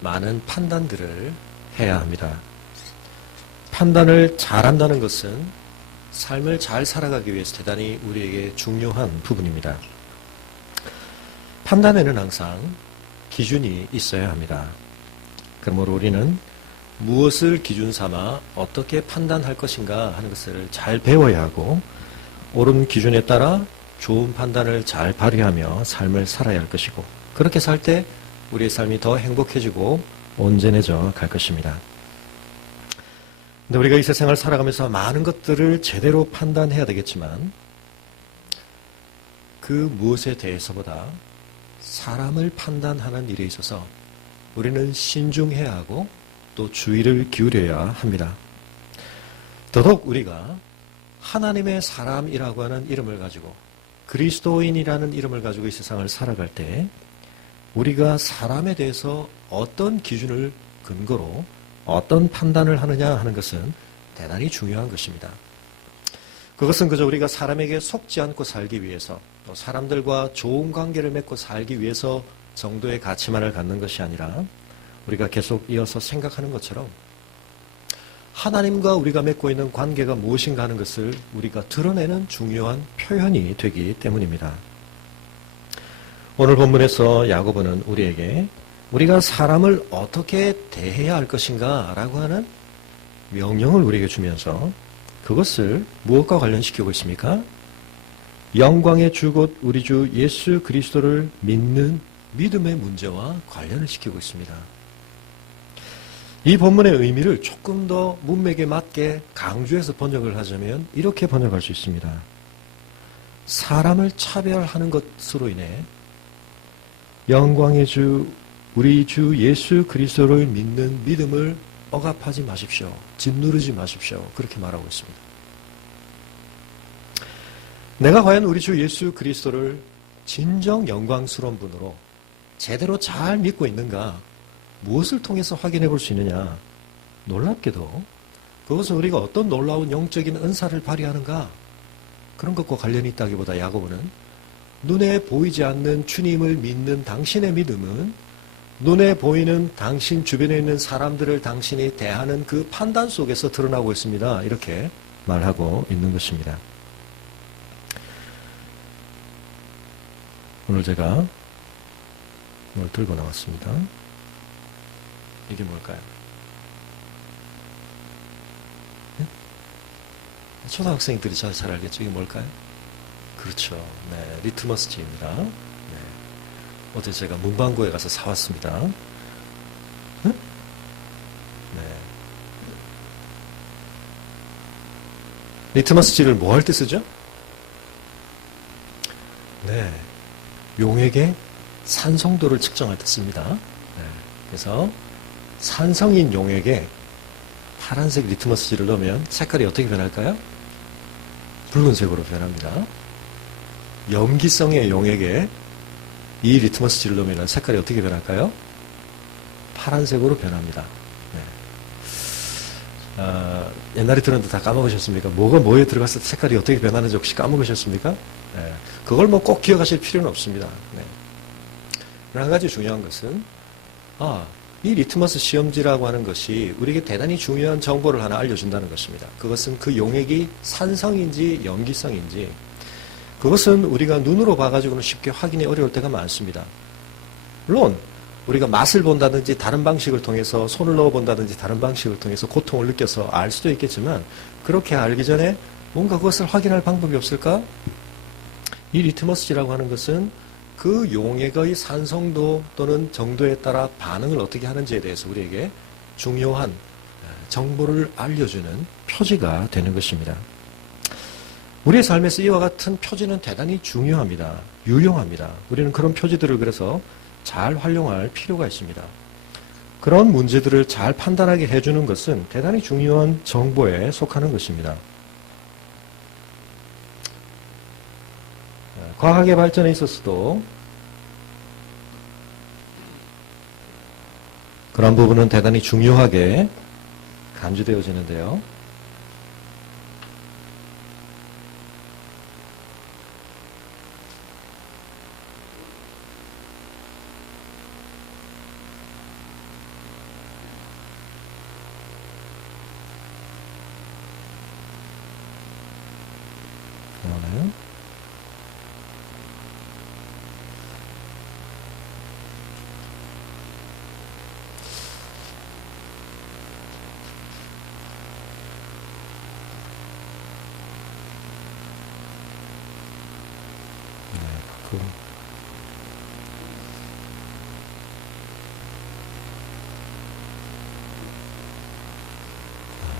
많은 판단들을 해야 합니다. 판단을 잘한다는 것은 삶을 잘 살아가기 위해서 대단히 우리에게 중요한 부분입니다. 판단에는 항상 기준이 있어야 합니다. 그러므로 우리는 무엇을 기준 삼아 어떻게 판단할 것인가 하는 것을 잘 배워야 하고 옳은 기준에 따라 좋은 판단을 잘 발휘하며 삶을 살아야 할 것이고 그렇게 살 때 우리의 삶이 더 행복해지고 온전해져 갈 것입니다. 근데 우리가 이 세상을 살아가면서 많은 것들을 제대로 판단해야 되겠지만 그 무엇에 대해서보다 사람을 판단하는 일에 있어서 우리는 신중해야 하고 또 주의를 기울여야 합니다. 더더욱 우리가 하나님의 사람이라고 하는 이름을 가지고 그리스도인이라는 이름을 가지고 이 세상을 살아갈 때 우리가 사람에 대해서 어떤 기준을 근거로 어떤 판단을 하느냐 하는 것은 대단히 중요한 것입니다. 그것은 그저 우리가 사람에게 속지 않고 살기 위해서 또 사람들과 좋은 관계를 맺고 살기 위해서 정도의 가치만을 갖는 것이 아니라 우리가 계속 이어서 생각하는 것처럼 하나님과 우리가 맺고 있는 관계가 무엇인가 하는 것을 우리가 드러내는 중요한 표현이 되기 때문입니다. 오늘 본문에서 야고보는 우리에게 우리가 사람을 어떻게 대해야 할 것인가 라고 하는 명령을 우리에게 주면서 그것을 무엇과 관련시키고 있습니까? 영광의 주 곧 우리 주 예수 그리스도를 믿는 믿음의 문제와 관련을 시키고 있습니다. 이 본문의 의미를 조금 더 문맥에 맞게 강조해서 번역을 하자면 이렇게 번역할 수 있습니다. 사람을 차별하는 것으로 인해 영광의 주 우리 주 예수 그리스도를 믿는 믿음을 억압하지 마십시오. 짓누르지 마십시오. 그렇게 말하고 있습니다. 내가 과연 우리 주 예수 그리스도를 진정 영광스러운 분으로 제대로 잘 믿고 있는가? 무엇을 통해서 확인해 볼 수 있느냐? 놀랍게도 그것은 우리가 어떤 놀라운 영적인 은사를 발휘하는가? 그런 것과 관련이 있다기보다 야고보는 눈에 보이지 않는 주님을 믿는 당신의 믿음은 눈에 보이는 당신 주변에 있는 사람들을 당신이 대하는 그 판단 속에서 드러나고 있습니다. 이렇게 말하고 있는 것입니다. 오늘 제가 이걸 들고 나왔습니다. 이게 뭘까요? 네? 초등학생들이 잘 알겠죠? 이게 뭘까요? 그렇죠. 네, 리트머스지입니다. 네. 어제 제가 문방구에 가서 사왔습니다. 네? 네. 리트머스지를 뭐 할 때 쓰죠? 네. 용액의 산성도를 측정할 때 씁니다. 네. 그래서 산성인 용액에 파란색 리트머스지를 넣으면 색깔이 어떻게 변할까요? 붉은색으로 변합니다. 염기성의 용액에 이 리트머스지를 넣으면 색깔이 어떻게 변할까요? 파란색으로 변합니다. 네. 옛날에 들었는데 다 까먹으셨습니까? 뭐가 뭐에 들어갔을 때 색깔이 어떻게 변하는지 혹시 까먹으셨습니까? 네. 그걸 뭐 꼭 기억하실 필요는 없습니다. 네. 한 가지 중요한 것은 이 리트머스 시험지라고 하는 것이 우리에게 대단히 중요한 정보를 하나 알려준다는 것입니다. 그것은 그 용액이 산성인지 염기성인지 그것은 우리가 눈으로 봐가지고는 쉽게 확인이 어려울 때가 많습니다. 물론 우리가 맛을 본다든지 다른 방식을 통해서 손을 넣어본다든지 다른 방식을 통해서 고통을 느껴서 알 수도 있겠지만 그렇게 알기 전에 뭔가 그것을 확인할 방법이 없을까? 이 리트머스지라고 하는 것은 그 용액의 산성도 또는 정도에 따라 반응을 어떻게 하는지에 대해서 우리에게 중요한 정보를 알려주는 표지가 되는 것입니다. 우리의 삶에서 이와 같은 표지는 대단히 중요합니다. 유용합니다. 우리는 그런 표지들을 그래서 잘 활용할 필요가 있습니다. 그런 문제들을 잘 판단하게 해주는 것은 대단히 중요한 정보에 속하는 것입니다. 과학의 발전에 있어서도 그런 부분은 대단히 중요하게 간주되어지는데요.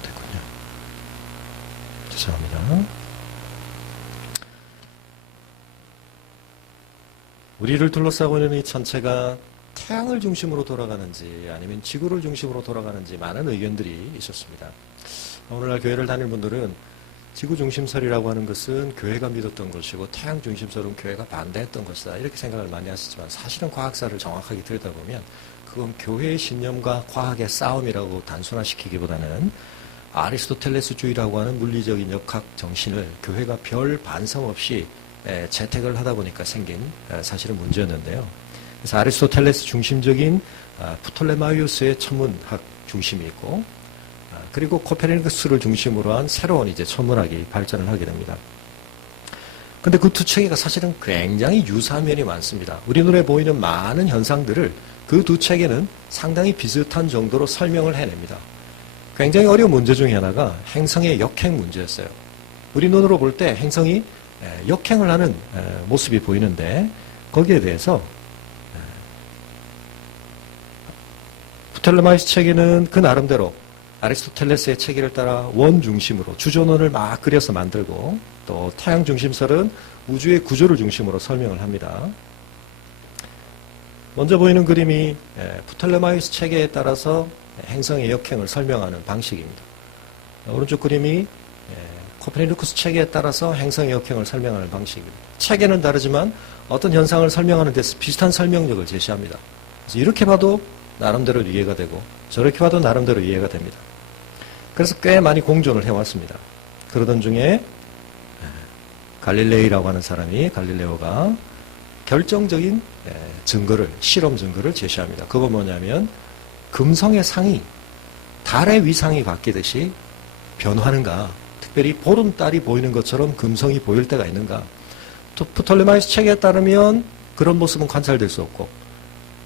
됐군요. 죄송합니다. 우리를 둘러싸고 있는 이 전체가 태양을 중심으로 돌아가는지 아니면 지구를 중심으로 돌아가는지 많은 의견들이 있었습니다. 오늘날 교회를 다닐 분들은 지구 중심설이라고 하는 것은 교회가 믿었던 것이고 태양 중심설은 교회가 반대했던 것이다 이렇게 생각을 많이 하시지만 사실은 과학사를 정확하게 들여다보면 그건 교회의 신념과 과학의 싸움이라고 단순화시키기보다는 아리스토텔레스주의라고 하는 물리적인 역학 정신을 교회가 별 반성 없이 채택을 하다 보니까 생긴 사실은 문제였는데요. 그래서 아리스토텔레스 중심적인 프톨레마이오스의 천문학 중심이 있고 그리고 코페르니쿠스를 중심으로 한 새로운 이제 천문학이 발전을 하게 됩니다. 근데 그 두 체계가 사실은 굉장히 유사한 면이 많습니다. 우리 눈에 보이는 많은 현상들을 그 두 체계는 상당히 비슷한 정도로 설명을 해냅니다. 굉장히 어려운 문제 중에 하나가 행성의 역행 문제였어요. 우리 눈으로 볼 때 행성이 역행을 하는 모습이 보이는데 거기에 대해서 프톨레마이오스 체계는 그 나름대로 아리스토텔레스의 체계를 따라 원 중심으로 주존원을 막 그려서 만들고 또 태양 중심설은 우주의 구조를 중심으로 설명을 합니다. 먼저 보이는 그림이 프톨레마이오스 체계에 따라서 행성의 역행을 설명하는 방식입니다. 오른쪽 그림이 코페르니쿠스 체계에 따라서 행성의 역행을 설명하는 방식입니다. 체계는 다르지만 어떤 현상을 설명하는 데서 비슷한 설명력을 제시합니다. 그래서 이렇게 봐도 나름대로 이해가 되고 저렇게 봐도 나름대로 이해가 됩니다. 그래서 꽤 많이 공존을 해왔습니다. 그러던 중에 갈릴레이라고 하는 사람이 갈릴레오가 결정적인 증거를 실험 증거를 제시합니다. 그건 뭐냐면 금성의 상이 달의 위상이 바뀌듯이 변화하는가 특별히 보름달이 보이는 것처럼 금성이 보일 때가 있는가 또 프톨레마이오스 체계에 따르면 그런 모습은 관찰될 수 없고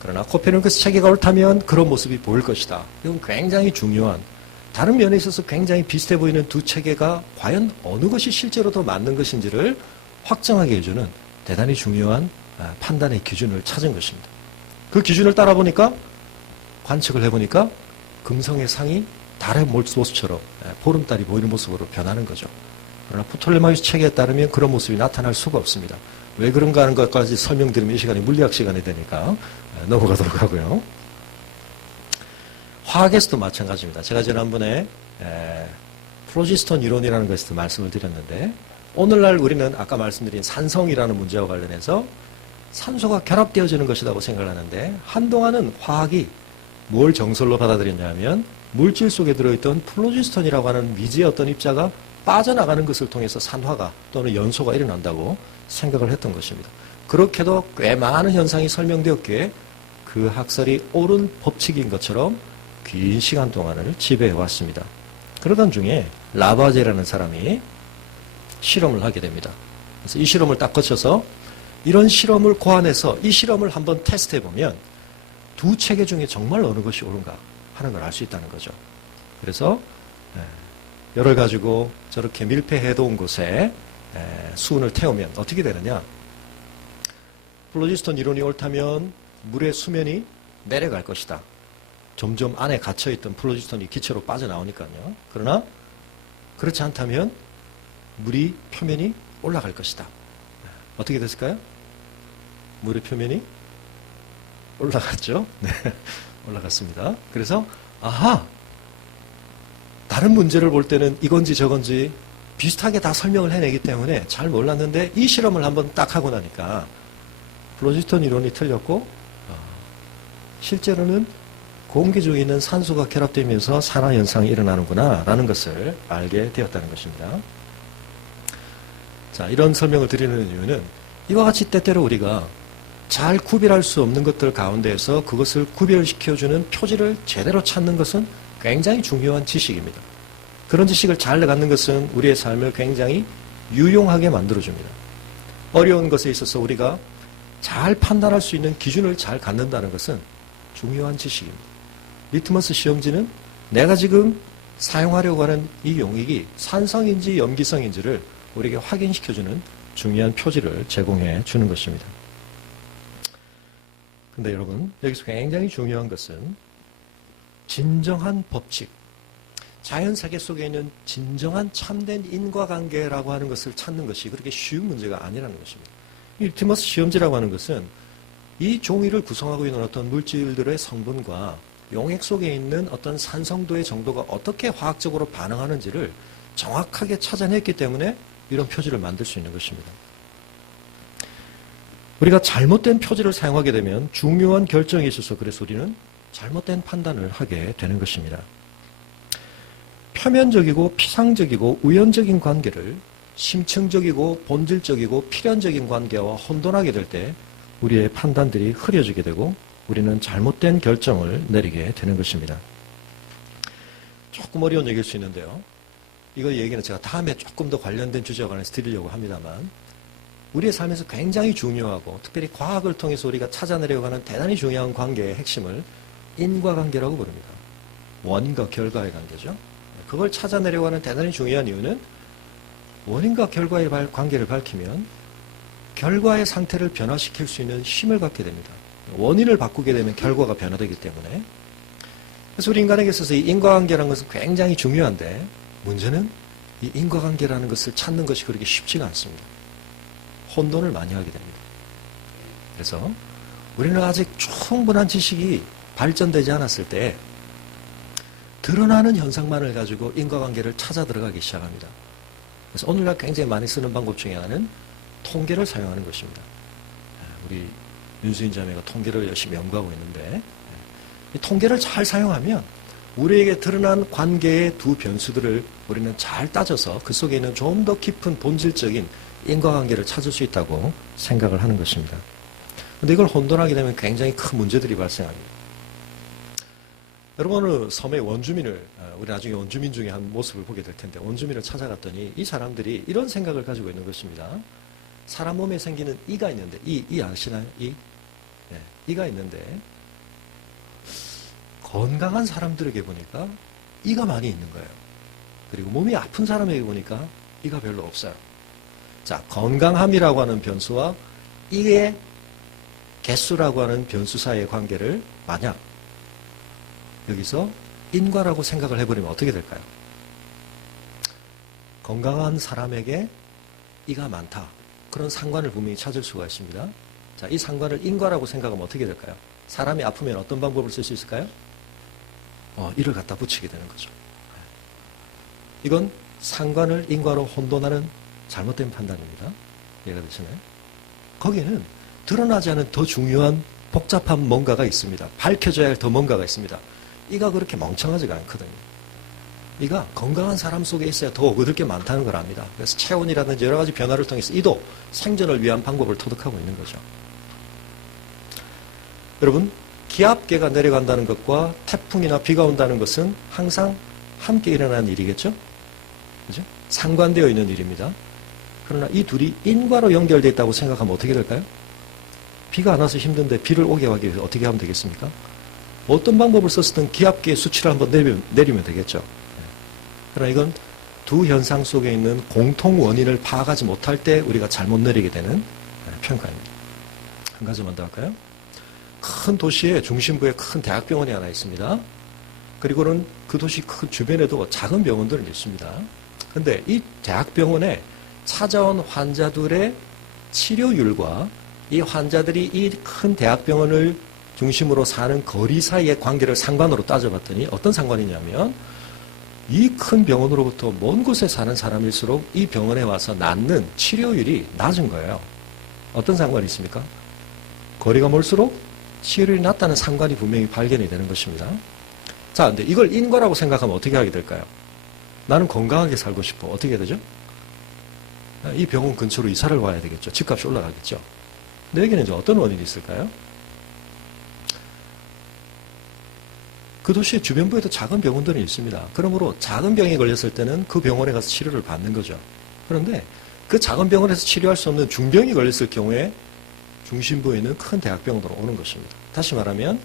그러나 코페르니쿠스 체계가 옳다면 그런 모습이 보일 것이다. 이건 굉장히 중요한 다른 면에 있어서 굉장히 비슷해 보이는 두 체계가 과연 어느 것이 실제로 더 맞는 것인지를 확정하게 해주는 대단히 중요한 판단의 기준을 찾은 것입니다. 그 기준을 따라 보니까 관측을 해보니까 금성의 상이 달의 모습처럼 보름달이 보이는 모습으로 변하는 거죠. 그러나 프톨레마이오스 체계에 따르면 그런 모습이 나타날 수가 없습니다. 왜 그런가 하는 것까지 설명드리면 이 시간이 물리학 시간이 되니까 넘어가도록 하고요. 화학에서도 마찬가지입니다. 제가 지난번에 플로지스톤 이론이라는 것에서 말씀을 드렸는데 오늘날 우리는 아까 말씀드린 산성이라는 문제와 관련해서 산소가 결합되어지는 것이라고 생각을 하는데 한동안은 화학이 뭘 정설로 받아들였냐면 물질 속에 들어있던 플로지스톤이라고 하는 미지의 어떤 입자가 빠져나가는 것을 통해서 산화가 또는 연소가 일어난다고 생각을 했던 것입니다. 그렇게도 꽤 많은 현상이 설명되었기에 그 학설이 옳은 법칙인 것처럼 긴 시간 동안을 지배해 왔습니다. 그러던 중에 라바제라는 사람이 실험을 하게 됩니다. 그래서 이 실험을 딱 거쳐서 이런 실험을 고안해서 이 실험을 한번 테스트해 보면 두 체계 중에 정말 어느 것이 옳은가 하는 걸 알 수 있다는 거죠. 그래서 열을 가지고 저렇게 밀폐해 놓은 곳에 수은을 태우면 어떻게 되느냐? 플로지스톤 이론이 옳다면 물의 수면이 내려갈 것이다. 점점 안에 갇혀있던 플로지스톤이 기체로 빠져나오니까요. 그러나 그렇지 않다면 물이 표면이 올라갈 것이다. 어떻게 됐을까요? 물의 표면이 올라갔죠? 네, 올라갔습니다. 그래서 아하! 다른 문제를 볼 때는 이건지 저건지 비슷하게 다 설명을 해내기 때문에 잘 몰랐는데 이 실험을 한번 딱 하고 나니까 플로지스톤 이론이 틀렸고 실제로는 공기 중에 있는 산소가 결합되면서 산화 현상이 일어나는구나 라는 것을 알게 되었다는 것입니다. 자, 이런 설명을 드리는 이유는 이와 같이 때때로 우리가 잘 구별할 수 없는 것들 가운데에서 그것을 구별시켜주는 표지를 제대로 찾는 것은 굉장히 중요한 지식입니다. 그런 지식을 잘 갖는 것은 우리의 삶을 굉장히 유용하게 만들어줍니다. 어려운 것에 있어서 우리가 잘 판단할 수 있는 기준을 잘 갖는다는 것은 중요한 지식입니다. 리트머스 시험지는 내가 지금 사용하려고 하는 이 용액이 산성인지 염기성인지를 우리에게 확인시켜주는 중요한 표지를 제공해 주는 것입니다. 근데 여러분, 여기서 굉장히 중요한 것은 진정한 법칙, 자연세계 속에 있는 진정한 참된 인과관계라고 하는 것을 찾는 것이 그렇게 쉬운 문제가 아니라는 것입니다. 이 리트머스 시험지라고 하는 것은 이 종이를 구성하고 있는 어떤 물질들의 성분과 용액 속에 있는 어떤 산성도의 정도가 어떻게 화학적으로 반응하는지를 정확하게 찾아냈기 때문에 이런 표지를 만들 수 있는 것입니다. 우리가 잘못된 표지를 사용하게 되면 중요한 결정에 있어서 그래서 우리는 잘못된 판단을 하게 되는 것입니다. 표면적이고 피상적이고 우연적인 관계를 심층적이고 본질적이고 필연적인 관계와 혼돈하게 될 때 우리의 판단들이 흐려지게 되고 우리는 잘못된 결정을 내리게 되는 것입니다. 조금 어려운 얘기일 수 있는데요. 이거 얘기는 제가 다음에 조금 더 관련된 주제와 관해서 드리려고 합니다만 우리의 삶에서 굉장히 중요하고 특별히 과학을 통해서 우리가 찾아내려고 하는 대단히 중요한 관계의 핵심을 인과관계라고 부릅니다. 원인과 결과의 관계죠. 그걸 찾아내려고 하는 대단히 중요한 이유는 원인과 결과의 관계를 밝히면 결과의 상태를 변화시킬 수 있는 힘을 갖게 됩니다. 원인을 바꾸게 되면 결과가 변화되기 때문에. 그래서 우리 인간에게 있어서 이 인과관계라는 것은 굉장히 중요한데 문제는 이 인과관계라는 것을 찾는 것이 그렇게 쉽지가 않습니다. 혼돈을 많이 하게 됩니다. 그래서 우리는 아직 충분한 지식이 발전되지 않았을 때 드러나는 현상만을 가지고 인과관계를 찾아 들어가기 시작합니다. 그래서 오늘날 굉장히 많이 쓰는 방법 중에 하나는 통계를 사용하는 것입니다. 우리 윤수인 자매가 통계를 열심히 연구하고 있는데 이 통계를 잘 사용하면 우리에게 드러난 관계의 두 변수들을 우리는 잘 따져서 그 속에 있는 좀 더 깊은 본질적인 인과관계를 찾을 수 있다고 생각을 하는 것입니다. 그런데 이걸 혼돈하게 되면 굉장히 큰 문제들이 발생합니다. 여러분 어느 섬의 원주민을 우리 나중에 원주민 중에 한 모습을 보게 될 텐데 원주민을 찾아갔더니 이 사람들이 이런 생각을 가지고 있는 것입니다. 사람 몸에 생기는 이가 있는데 이 아시나요? 이? 네, 이가 있는데 건강한 사람들에게 보니까 이가 많이 있는 거예요. 그리고 몸이 아픈 사람에게 보니까 이가 별로 없어요. 자, 건강함이라고 하는 변수와 이의 개수라고 하는 변수 사이의 관계를 만약 여기서 인과라고 생각을 해버리면 어떻게 될까요? 건강한 사람에게 이가 많다. 그런 상관을 분명히 찾을 수가 있습니다. 자, 이 상관을 인과라고 생각하면 어떻게 될까요? 사람이 아프면 어떤 방법을 쓸 수 있을까요? 이를 갖다 붙이게 되는 거죠. 이건 상관을 인과로 혼돈하는 잘못된 판단입니다. 이해가 되시나요? 거기에는 드러나지 않은 더 중요한 복잡한 뭔가가 있습니다. 밝혀져야 할 더 뭔가가 있습니다. 이가 그렇게 멍청하지가 않거든요. 이가 건강한 사람 속에 있어야 더 얻을 게 많다는 걸 압니다. 그래서 체온이라든지 여러 가지 변화를 통해서 이도 생존을 위한 방법을 터득하고 있는 거죠. 여러분, 기압계가 내려간다는 것과 태풍이나 비가 온다는 것은 항상 함께 일어나는 일이겠죠? 그죠? 상관되어 있는 일입니다. 그러나 이 둘이 인과로 연결되어 있다고 생각하면 어떻게 될까요? 비가 안 와서 힘든데 비를 오게 하기 위해서 어떻게 하면 되겠습니까? 어떤 방법을 썼든 기압계의 수치를 한번 내리면 되겠죠. 그러나 이건 두 현상 속에 있는 공통 원인을 파악하지 못할 때 우리가 잘못 내리게 되는 평가입니다. 한 가지만 더 할까요? 큰 도시의 중심부에 큰 대학병원이 하나 있습니다. 그리고는 그 도시 큰 주변에도 작은 병원들은 있습니다. 그런데 이 대학병원에 찾아온 환자들의 치료율과 이 환자들이 이 큰 대학병원을 중심으로 사는 거리 사이의 관계를 상관으로 따져봤더니 어떤 상관이냐면 이 큰 병원으로부터 먼 곳에 사는 사람일수록 이 병원에 와서 낫는 치료율이 낮은 거예요. 어떤 상관이 있습니까? 거리가 멀수록 치료율이 낮다는 상관이 분명히 발견이 되는 것입니다. 자, 근데 이걸 인과라고 생각하면 어떻게 하게 될까요? 나는 건강하게 살고 싶어. 어떻게 해야 되죠? 이 병원 근처로 이사를 와야 되겠죠. 집값이 올라가겠죠. 근데 여기는 이제 어떤 원인이 있을까요? 그 도시의 주변부에도 작은 병원들이 있습니다. 그러므로 작은 병이 걸렸을 때는 그 병원에 가서 치료를 받는 거죠. 그런데 그 작은 병원에서 치료할 수 없는 중병이 걸렸을 경우에 중심부에 있는 큰 대학병원으로 오는 것입니다. 다시 말하면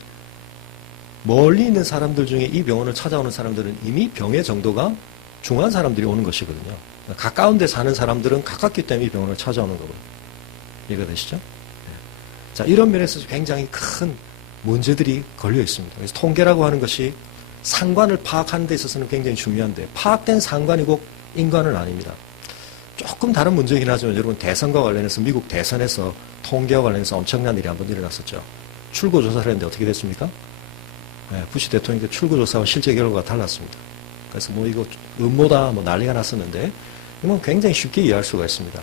멀리 있는 사람들 중에 이 병원을 찾아오는 사람들은 이미 병의 정도가 중요한 사람들이 오는 것이거든요. 가까운 데 사는 사람들은 가깝기 때문에 이 병원을 찾아오는 거거든요. 이해가 되시죠? 자, 이런 면에서 굉장히 큰 문제들이 걸려 있습니다. 그래서 통계라고 하는 것이 상관을 파악하는 데 있어서는 굉장히 중요한데 파악된 상관이 꼭 인관은 아닙니다. 조금 다른 문제이긴 하지만 여러분 대선과 관련해서 미국 대선에서 통계와 관련해서 엄청난 일이 한번 일어났었죠. 출구조사를 했는데 어떻게 됐습니까? 네, 부시 대통령의 출구조사와 실제 결과가 달랐습니다. 그래서 뭐 이거 음모다 뭐 난리가 났었는데 이건 굉장히 쉽게 이해할 수가 있습니다.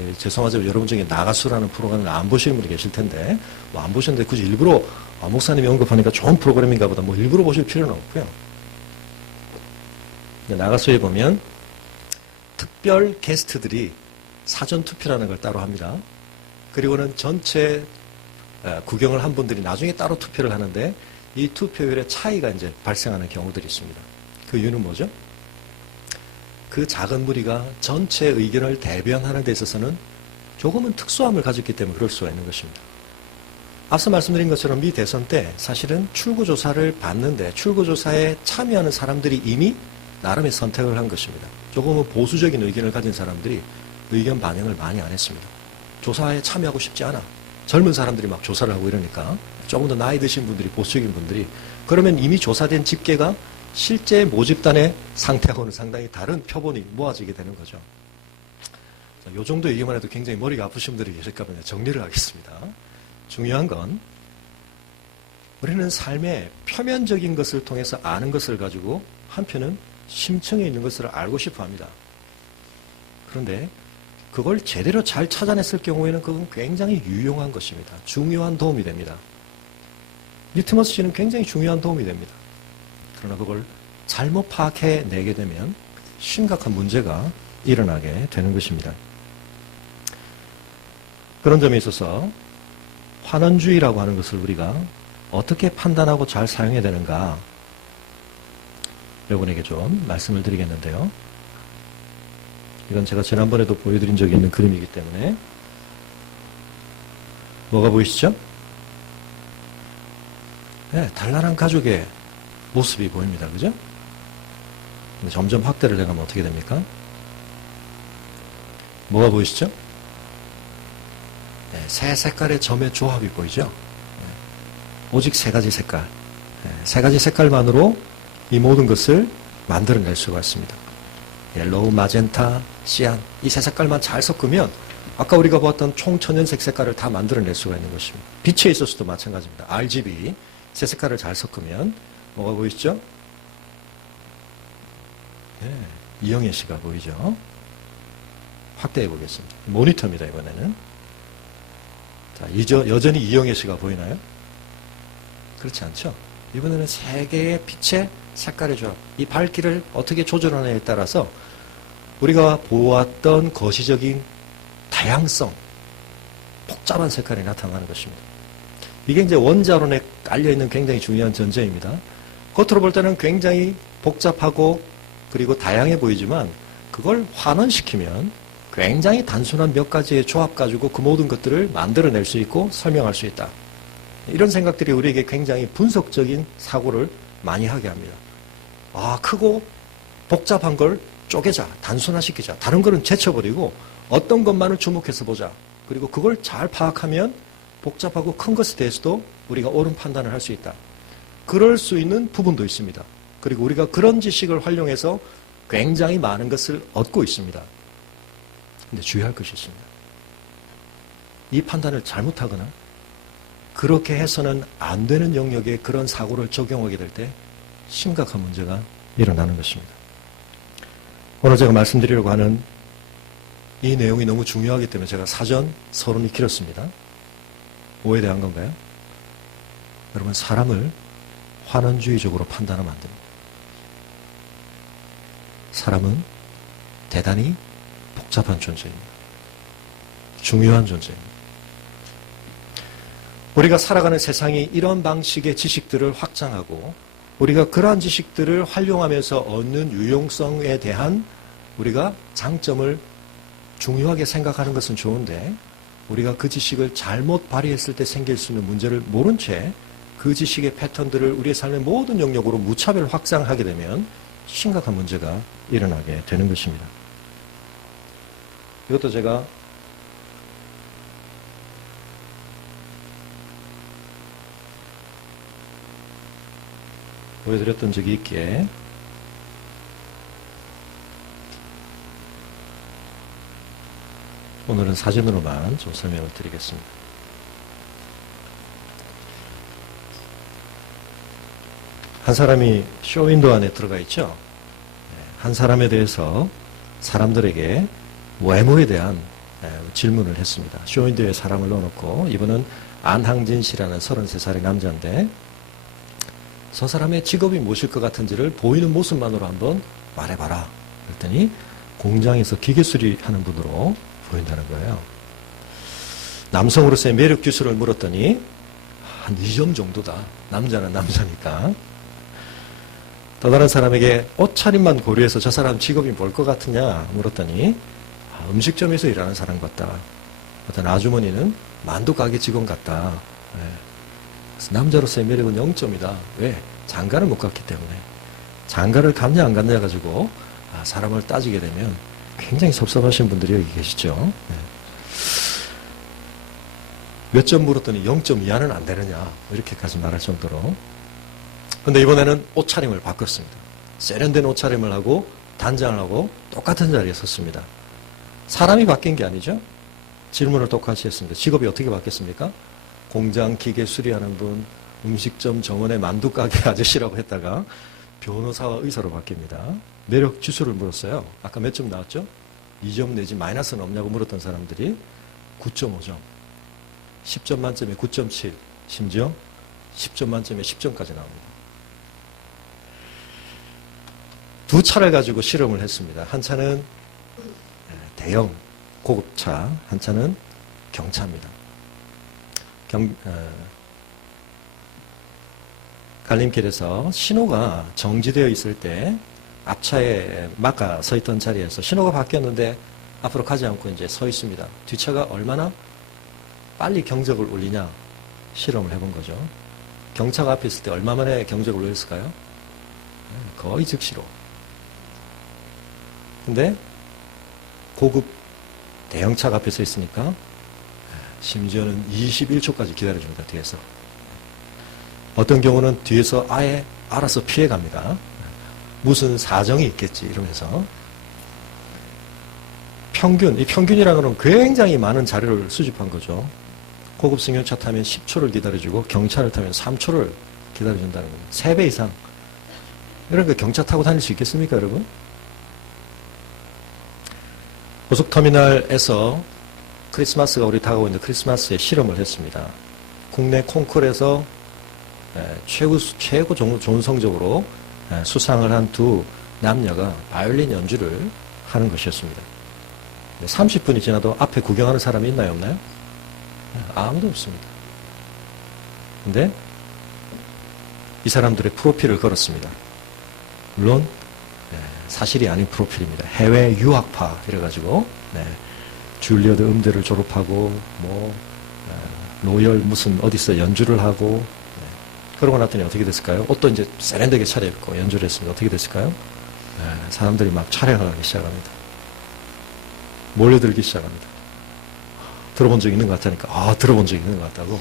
예, 죄송하지만 여러분 중에 나가수라는 프로그램을 안 보시는 분이 계실 텐데 뭐 안 보셨는데 굳이 일부러 목사님이 언급하니까 좋은 프로그램인가 보다 뭐 일부러 보실 필요는 없고요. 나가수에 보면 특별 게스트들이 사전투표라는 걸 따로 합니다. 그리고는 전체 구경을 한 분들이 나중에 따로 투표를 하는데 이 투표율의 차이가 이제 발생하는 경우들이 있습니다. 그 이유는 뭐죠? 그 작은 무리가 전체 의견을 대변하는 데 있어서는 조금은 특수함을 가졌기 때문에 그럴 수가 있는 것입니다. 앞서 말씀드린 것처럼 미 대선 때 사실은 출구조사를 받는데 출구조사에 참여하는 사람들이 이미 나름의 선택을 한 것입니다. 조금은 보수적인 의견을 가진 사람들이 의견 반영을 많이 안 했습니다. 조사에 참여하고 싶지 않아. 젊은 사람들이 막 조사를 하고 이러니까 조금 더 나이 드신 분들이 보수적인 분들이 그러면 이미 조사된 집계가 실제 모집단의 상태하고는 상당히 다른 표본이 모아지게 되는 거죠. 이 정도 얘기만 해도 굉장히 머리가 아프신 분들이 계실까 봐 정리를 하겠습니다. 중요한 건 우리는 삶의 표면적인 것을 통해서 아는 것을 가지고 한편은 심층에 있는 것을 알고 싶어 합니다. 그런데 그걸 제대로 잘 찾아냈을 경우에는 그건 굉장히 유용한 것입니다. 중요한 도움이 됩니다. 리트머스 씨는 굉장히 중요한 도움이 됩니다. 그러나 그걸 잘못 파악해내게 되면 심각한 문제가 일어나게 되는 것입니다. 그런 점에 있어서 환원주의라고 하는 것을 우리가 어떻게 판단하고 잘 사용해야 되는가 여러분에게 좀 말씀을 드리겠는데요. 이건 제가 지난번에도 보여드린 적이 있는 그림이기 때문에 뭐가 보이시죠? 네, 단란한 가족의 모습이 보입니다. 그죠? 근데 점점 확대를 해가면 어떻게 됩니까? 뭐가 보이시죠? 네, 세 색깔의 점의 조합이 보이죠? 네, 오직 세 가지 색깔. 네, 세 가지 색깔만으로 이 모든 것을 만들어낼 수가 있습니다. 옐로우, 마젠타, 시안 이 세 색깔만 잘 섞으면 아까 우리가 보았던 총천연색 색깔을 다 만들어낼 수가 있는 것입니다. 빛에 있어서도 마찬가지입니다. RGB 세 색깔을 잘 섞으면 뭐가 보이시죠? 네, 이영애 씨가 보이죠? 확대해 보겠습니다. 모니터입니다, 이번에는. 자, 여전히 이영애 씨가 보이나요? 그렇지 않죠? 이번에는 세 개의 빛의 색깔의 조합, 이 밝기를 어떻게 조절하느냐에 따라서 우리가 보았던 거시적인 다양성, 복잡한 색깔이 나타나는 것입니다. 이게 이제 원자론에 깔려있는 굉장히 중요한 전제입니다. 겉으로 볼 때는 굉장히 복잡하고 그리고 다양해 보이지만 그걸 환원시키면 굉장히 단순한 몇 가지의 조합 가지고 그 모든 것들을 만들어낼 수 있고 설명할 수 있다. 이런 생각들이 우리에게 굉장히 분석적인 사고를 많이 하게 합니다. 아, 크고 복잡한 걸 쪼개자, 단순화시키자. 다른 거는 제쳐버리고 어떤 것만을 주목해서 보자. 그리고 그걸 잘 파악하면 복잡하고 큰 것에 대해서도 우리가 옳은 판단을 할 수 있다. 그럴 수 있는 부분도 있습니다. 그리고 우리가 그런 지식을 활용해서 굉장히 많은 것을 얻고 있습니다. 근데 주의할 것이 있습니다. 이 판단을 잘못하거나 그렇게 해서는 안 되는 영역에 그런 사고를 적용하게 될 때 심각한 문제가 일어나는 것입니다. 오늘 제가 말씀드리려고 하는 이 내용이 너무 중요하기 때문에 제가 사전 서론이 길었습니다. 오해대한 건가요? 여러분, 사람을 환원주의적으로 판단하면 안 됩니다. 사람은 대단히 복잡한 존재입니다. 중요한 존재입니다. 우리가 살아가는 세상이 이런 방식의 지식들을 확장하고 우리가 그러한 지식들을 활용하면서 얻는 유용성에 대한 우리가 장점을 중요하게 생각하는 것은 좋은데 우리가 그 지식을 잘못 발휘했을 때 생길 수 있는 문제를 모른 채 그 지식의 패턴들을 우리의 삶의 모든 영역으로 무차별 확장하게 되면 심각한 문제가 일어나게 되는 것입니다. 이것도 제가 보여드렸던 적이 있기에 오늘은 사진으로만 좀 설명을 드리겠습니다. 한 사람이 쇼윈도 안에 들어가 있죠. 한 사람에 대해서 사람들에게 외모에 대한 질문을 했습니다. 쇼윈도에 사람을 넣어놓고 이분은 안항진 씨라는 33살의 남자인데 저 사람의 직업이 무엇일 것 같은지를 보이는 모습만으로 한번 말해봐라. 그랬더니 공장에서 기계 수리하는 분으로 보인다는 거예요. 남성으로서의 매력 지수를 물었더니 한 2점 정도다. 남자는 남자니까. 또 다른 사람에게 옷차림만 고려해서 저 사람 직업이 뭘 것 같으냐 물었더니 음식점에서 일하는 사람 같다. 어떤 아주머니는 만두 가게 직원 같다. 그래서 남자로서의 매력은 0점이다. 왜? 장가를 못 갔기 때문에. 장가를 갔냐 안 갔냐 가지고 사람을 따지게 되면 굉장히 섭섭하신 분들이 여기 계시죠. 몇 점 물었더니 0점 이하는 안 되느냐 이렇게까지 말할 정도로. 근데 이번에는 옷차림을 바꿨습니다. 세련된 옷차림을 하고 단장을 하고 똑같은 자리에 섰습니다. 사람이 바뀐 게 아니죠. 질문을 똑같이 했습니다. 직업이 어떻게 바뀌었습니까? 공장 기계 수리하는 분, 음식점 정원의 만두가게 아저씨라고 했다가 변호사와 의사로 바뀝니다. 매력 지수를 물었어요. 아까 몇 점 나왔죠? 2점 내지 마이너스는 없냐고 물었던 사람들이 9.5점. 10점 만점에 9.7. 심지어 10점 만점에 10점까지 나옵니다. 두 차를 가지고 실험을 했습니다. 한 차는 대형 고급차, 한 차는 경차입니다. 갈림길에서 신호가 정지되어 있을 때 앞차에 막아 서 있던 자리에서 신호가 바뀌었는데 앞으로 가지 않고 이제 서 있습니다. 뒷차가 얼마나 빨리 경적을 울리냐 실험을 해본 거죠. 경차가 앞에 있을 때 얼마 만에 경적을 울렸을까요? 거의 즉시로. 근데 고급 대형차가 앞에 서 있으니까 심지어는 21초까지 기다려줍니다. 뒤에서. 어떤 경우는 뒤에서 아예 알아서 피해갑니다. 무슨 사정이 있겠지 이러면서. 이 평균이라는 건 굉장히 많은 자료를 수집한 거죠. 고급 승용차 타면 10초를 기다려주고 경차를 타면 3초를 기다려준다는 겁니다. 3배 이상. 그러니까 경차 타고 다닐 수 있겠습니까, 여러분? 고속터미널에서 크리스마스가 우리 다가오고 있는 크리스마스에 실험을 했습니다. 국내 콩쿨에서 최고 좋은 성적으로 수상을 한 두 남녀가 바이올린 연주를 하는 것이었습니다. 30분이 지나도 앞에 구경하는 사람이 있나요, 없나요? 아무도 없습니다. 근데 이 사람들의 프로필을 걸었습니다. 물론 사실이 아닌 프로필입니다. 해외 유학파 이래가지고 줄리어드 음대를 졸업하고 로열 무슨 어디서 연주를 하고 그러고 났더니 어떻게 됐을까요? 옷도 이제 세련되게 차려입고 연주를 했습니다. 어떻게 됐을까요? 사람들이 막 촬영을 하기 시작합니다. 몰려들기 시작합니다. 들어본 적 있는 것 같다니까 들어본 적 있는 것 같다고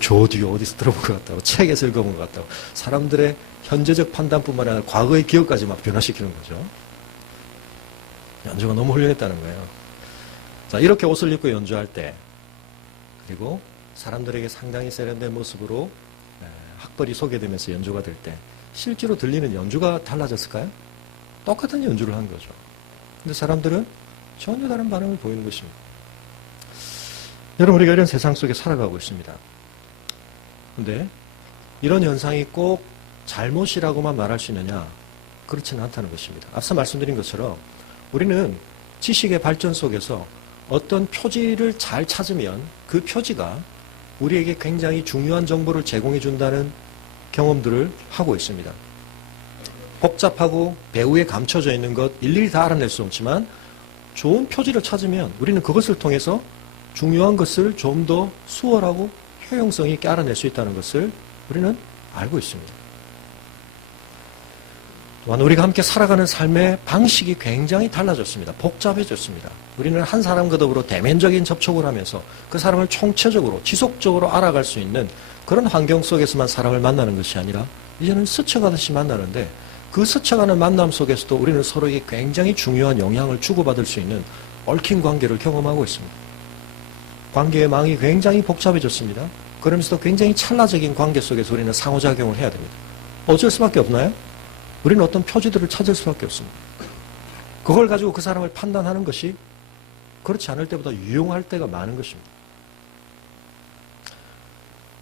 저 뒤에 어디서 들어본 것 같다고 책에서 읽어본 것 같다고 사람들의 현재적 판단뿐만 아니라 과거의 기억까지 막 변화시키는 거죠. 연주가 너무 훌륭했다는 거예요. 자, 이렇게 옷을 입고 연주할 때 그리고 사람들에게 상당히 세련된 모습으로 학벌이 소개되면서 연주가 될 때 실제로 들리는 연주가 달라졌을까요? 똑같은 연주를 한 거죠. 근데 사람들은 전혀 다른 반응을 보이는 것입니다. 여러분, 우리가 이런 세상 속에 살아가고 있습니다. 근데 이런 현상이 꼭 잘못이라고만 말할 수 있느냐? 그렇지는 않다는 것입니다. 앞서 말씀드린 것처럼 우리는 지식의 발전 속에서 어떤 표지를 잘 찾으면 그 표지가 우리에게 굉장히 중요한 정보를 제공해 준다는 경험들을 하고 있습니다. 복잡하고 배후에 감춰져 있는 것 일일이 다 알아낼 수 없지만 좋은 표지를 찾으면 우리는 그것을 통해서 중요한 것을 좀 더 수월하고 효용성 있게 알아낼 수 있다는 것을 우리는 알고 있습니다. 또한 우리가 함께 살아가는 삶의 방식이 굉장히 달라졌습니다. 복잡해졌습니다. 우리는 한 사람과 더불어 대면적인 접촉을 하면서 그 사람을 총체적으로 지속적으로 알아갈 수 있는 그런 환경 속에서만 사람을 만나는 것이 아니라 이제는 스쳐가듯이 만나는데, 그 스쳐가는 만남 속에서도 우리는 서로에게 굉장히 중요한 영향을 주고받을 수 있는 얽힌 관계를 경험하고 있습니다. 관계의 망이 굉장히 복잡해졌습니다. 그러면서도 굉장히 찰나적인 관계 속에서 우리는 상호작용을 해야 됩니다. 어쩔 수밖에 없나요? 우리는 어떤 표지들을 찾을 수밖에 없습니다. 그걸 가지고 그 사람을 판단하는 것이 그렇지 않을 때보다 유용할 때가 많은 것입니다.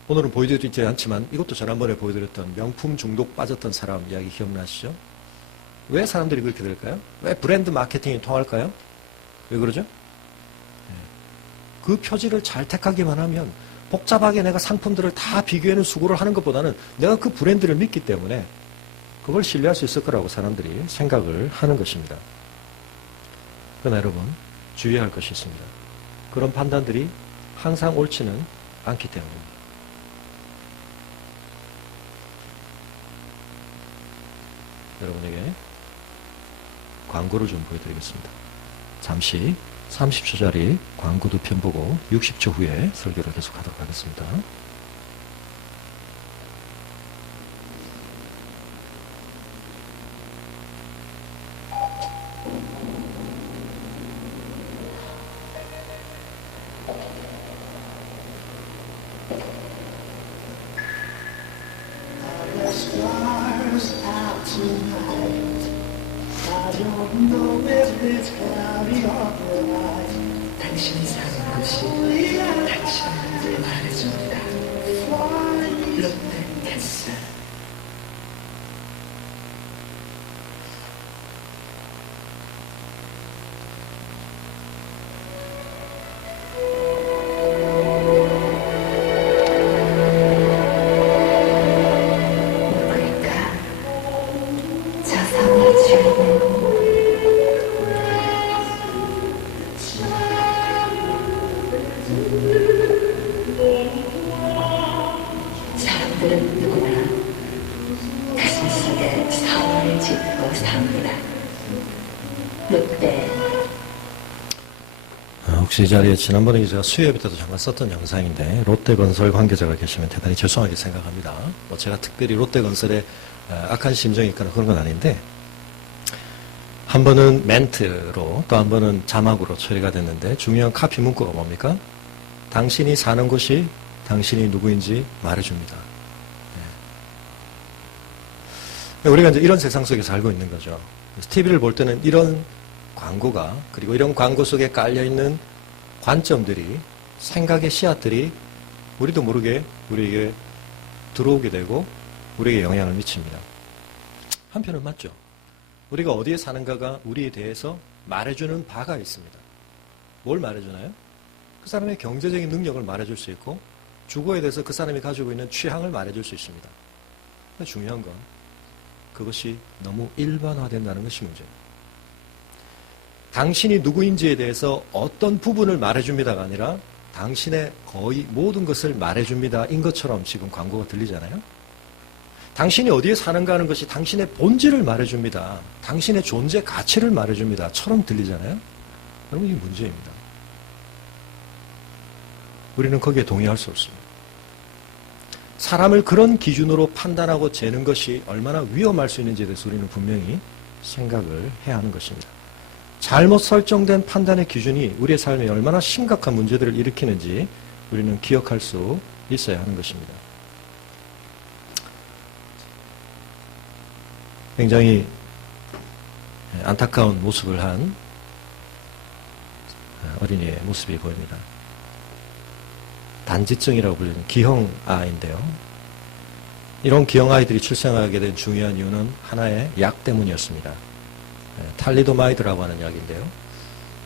오늘은 보여드리지 않지만 이것도 지난번에 보여드렸던 명품 중독 빠졌던 사람 이야기 기억나시죠? 왜 사람들이 그렇게 될까요? 왜 브랜드 마케팅이 통할까요? 왜 그러죠? 그 표지를 잘 택하기만 하면 복잡하게 내가 상품들을 다 비교해는 수고를 하는 것보다는 내가 그 브랜드를 믿기 때문에 그걸 신뢰할 수 있을 거라고 사람들이 생각을 하는 것입니다. 그러나 여러분, 주의해야 할 것이 있습니다. 그런 판단들이 항상 옳지는 않기 때문입니다. 여러분에게 광고를 좀 보여드리겠습니다. 잠시 30초짜리 광고 2편 보고 60초 후에 설교를 계속하도록 하겠습니다. 당신이 사는 곳이 당신을 말해줍니다. 롯데캐슬. 뭘까? 저 섬의 주인은 사람들은 누구나 가슴속에 사원을 짓고 삽니다. 롯데. 혹시 이 자리에 지난번에 제가 수요예배 때도 잠깐 썼던 영상인데, 롯데건설 관계자가 계시면 대단히 죄송하게 생각합니다. 뭐 제가 특별히 롯데건설에 악한 심정이 있거나 그런 건 아닌데, 한 번은 멘트로 또 한 번은 자막으로 처리가 됐는데, 중요한 카피 문구가 뭡니까? 당신이 사는 곳이 당신이 누구인지 말해줍니다. 네. 우리가 이제 이런 세상 속에 살고 있는 거죠. TV를 볼 때는 이런 광고가, 그리고 이런 광고 속에 깔려있는 관점들이, 생각의 씨앗들이 우리도 모르게 우리에게 들어오게 되고 우리에게 영향을 미칩니다. 한편은 맞죠. 우리가 어디에 사는가가 우리에 대해서 말해주는 바가 있습니다. 뭘 말해주나요? 그 사람의 경제적인 능력을 말해줄 수 있고, 주거에 대해서 그 사람이 가지고 있는 취향을 말해줄 수 있습니다. 근데 중요한 건 그것이 너무 일반화된다는 것이 문제입니다. 당신이 누구인지에 대해서 어떤 부분을 말해줍니다가 아니라 당신의 거의 모든 것을 말해줍니다 인 것처럼 지금 광고가 들리잖아요. 당신이 어디에 사는가 하는 것이 당신의 본질을 말해줍니다. 당신의 존재 가치를 말해줍니다 처럼 들리잖아요. 여러분, 이게 문제입니다. 우리는 거기에 동의할 수 없습니다. 사람을 그런 기준으로 판단하고 재는 것이 얼마나 위험할 수 있는지에 대해서 우리는 분명히 생각을 해야 하는 것입니다. 잘못 설정된 판단의 기준이 우리의 삶에 얼마나 심각한 문제들을 일으키는지 우리는 기억할 수 있어야 하는 것입니다. 굉장히 안타까운 모습을 한 어린이의 모습이 보입니다. 단지증이라고 불리는 기형아인데요. 이런 기형아이들이 출생하게 된 중요한 이유는 하나의 약 때문이었습니다. 탈리도마이드라고 하는 약인데요.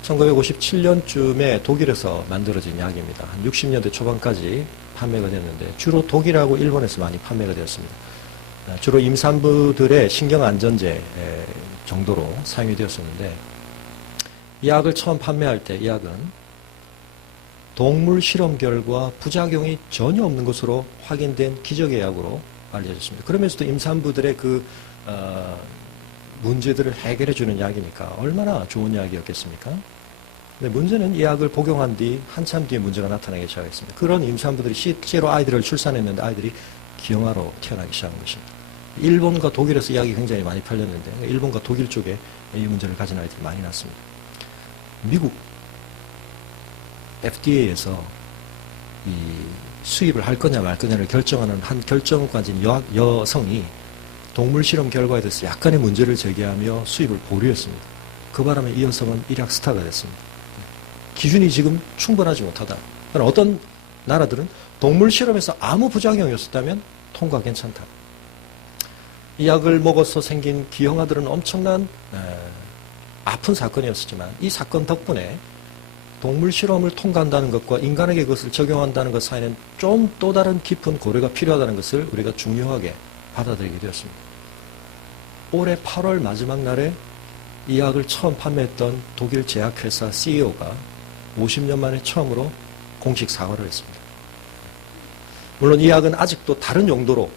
1957년쯤에 독일에서 만들어진 약입니다. 한 60년대 초반까지 판매가 됐는데 주로 독일하고 일본에서 많이 판매가 되었습니다. 주로 임산부들의 신경안전제 정도로 사용이 되었었는데, 이 약을 처음 판매할 때 이 약은 동물 실험 결과 부작용이 전혀 없는 것으로 확인된 기적의 약으로 알려졌습니다. 그러면서도 임산부들의 그 문제들을 해결해 주는 약이니까 얼마나 좋은 약이었겠습니까? 근데 문제는 이 약을 복용한 뒤 한참 뒤에 문제가 나타나기 시작했습니다. 그런 임산부들이 실제로 아이들을 출산했는데 아이들이 기형아로 태어나기 시작한 것입니다. 일본과 독일에서 이 약이 굉장히 많이 팔렸는데 일본과 독일 쪽에 이 문제를 가진 아이들이 많이 났습니다. 미국 FDA에서 이 수입을 할 거냐 말 거냐를 결정하는 한 결정을 가진 여성이 동물 실험 결과에 대해서 약간의 문제를 제기하며 수입을 보류했습니다. 그 바람에 이 여성은 일약 스타가 됐습니다. 기준이 지금 충분하지 못하다. 그러나 어떤 나라들은 동물 실험에서 아무 부작용이 없었다면 통과 괜찮다. 이 약을 먹어서 생긴 기형아들은 엄청난 아픈 사건이었지만 이 사건 덕분에 동물 실험을 통과한다는 것과 인간에게 그것을 적용한다는 것 사이에는 좀 또 다른 깊은 고려가 필요하다는 것을 우리가 중요하게 받아들이게 되었습니다. 올해 8월 마지막 날에 이 약을 처음 판매했던 독일 제약회사 CEO가 50년 만에 처음으로 공식 사과를 했습니다. 물론 이 약은 아직도 다른 용도로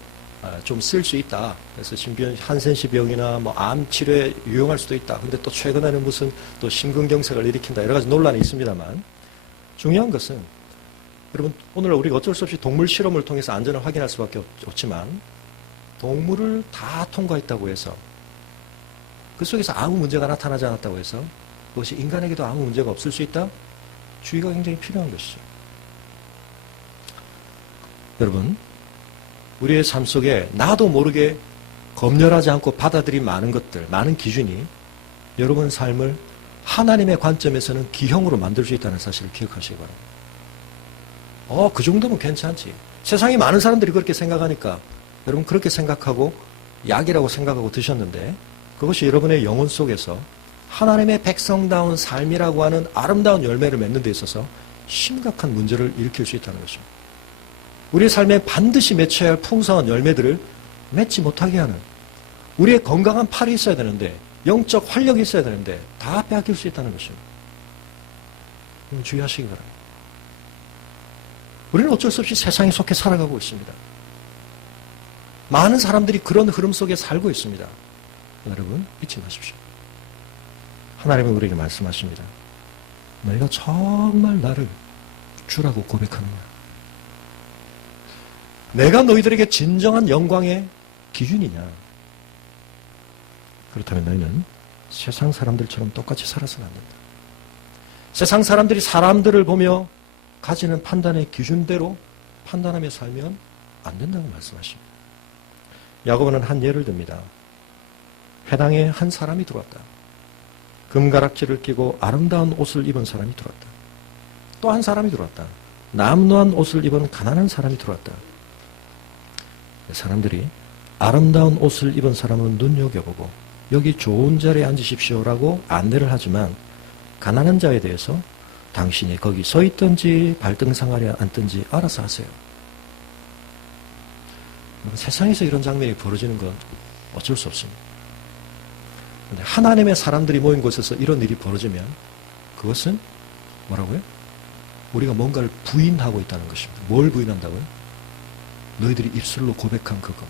좀 쓸 수 있다. 그래서 한센시 병이나 뭐 암 치료에 유용할 수도 있다. 근데 또 최근에는 무슨 또 심근경색을 일으킨다. 여러 가지 논란이 있습니다만 중요한 것은 여러분 오늘 우리가 어쩔 수 없이 동물 실험을 통해서 안전을 확인할 수밖에 없지만 동물을 다 통과했다고 해서 그 속에서 아무 문제가 나타나지 않았다고 해서 그것이 인간에게도 아무 문제가 없을 수 있다? 주의가 굉장히 필요한 것이죠. 여러분 우리의 삶 속에 나도 모르게 검열하지 않고 받아들인 많은 것들, 많은 기준이 여러분 삶을 하나님의 관점에서는 기형으로 만들 수 있다는 사실을 기억하시기 바랍니다. 그 정도면 괜찮지. 세상에 많은 사람들이 그렇게 생각하니까 여러분 그렇게 생각하고 약이라고 생각하고 드셨는데 그것이 여러분의 영혼 속에서 하나님의 백성다운 삶이라고 하는 아름다운 열매를 맺는 데 있어서 심각한 문제를 일으킬 수 있다는 것입니다. 우리의 삶에 반드시 맺혀야 할 풍성한 열매들을 맺지 못하게 하는 우리의 건강한 팔이 있어야 되는데 영적 활력이 있어야 되는데 다 빼앗길 수 있다는 것입니다. 주의하시기 바랍니다. 우리는 어쩔 수 없이 세상에 속해 살아가고 있습니다. 많은 사람들이 그런 흐름 속에 살고 있습니다. 여러분 잊지 마십시오. 하나님은 우리에게 말씀하십니다. 너희가 정말 나를 주라고 고백하는구나. 내가 너희들에게 진정한 영광의 기준이냐? 그렇다면 너희는 세상 사람들처럼 똑같이 살아서는 안 된다. 세상 사람들이 사람들을 보며 가지는 판단의 기준대로 판단하며 살면 안 된다고 말씀하십니다. 야고보는 한 예를 듭니다. 회당에 한 사람이 들어왔다. 금가락지를 끼고 아름다운 옷을 입은 사람이 들어왔다. 또 한 사람이 들어왔다. 남루한 옷을 입은 가난한 사람이 들어왔다. 사람들이 아름다운 옷을 입은 사람은 눈여겨보고 여기 좋은 자리에 앉으십시오라고 안내를 하지만 가난한 자에 대해서 당신이 거기 서 있든지 발등상아리에 앉든지 알아서 하세요. 세상에서 이런 장면이 벌어지는 건 어쩔 수 없습니다. 그런데 하나님의 사람들이 모인 곳에서 이런 일이 벌어지면 그것은 뭐라고요? 우리가 뭔가를 부인하고 있다는 것입니다. 뭘 부인한다고요? 너희들이 입술로 고백한 그거.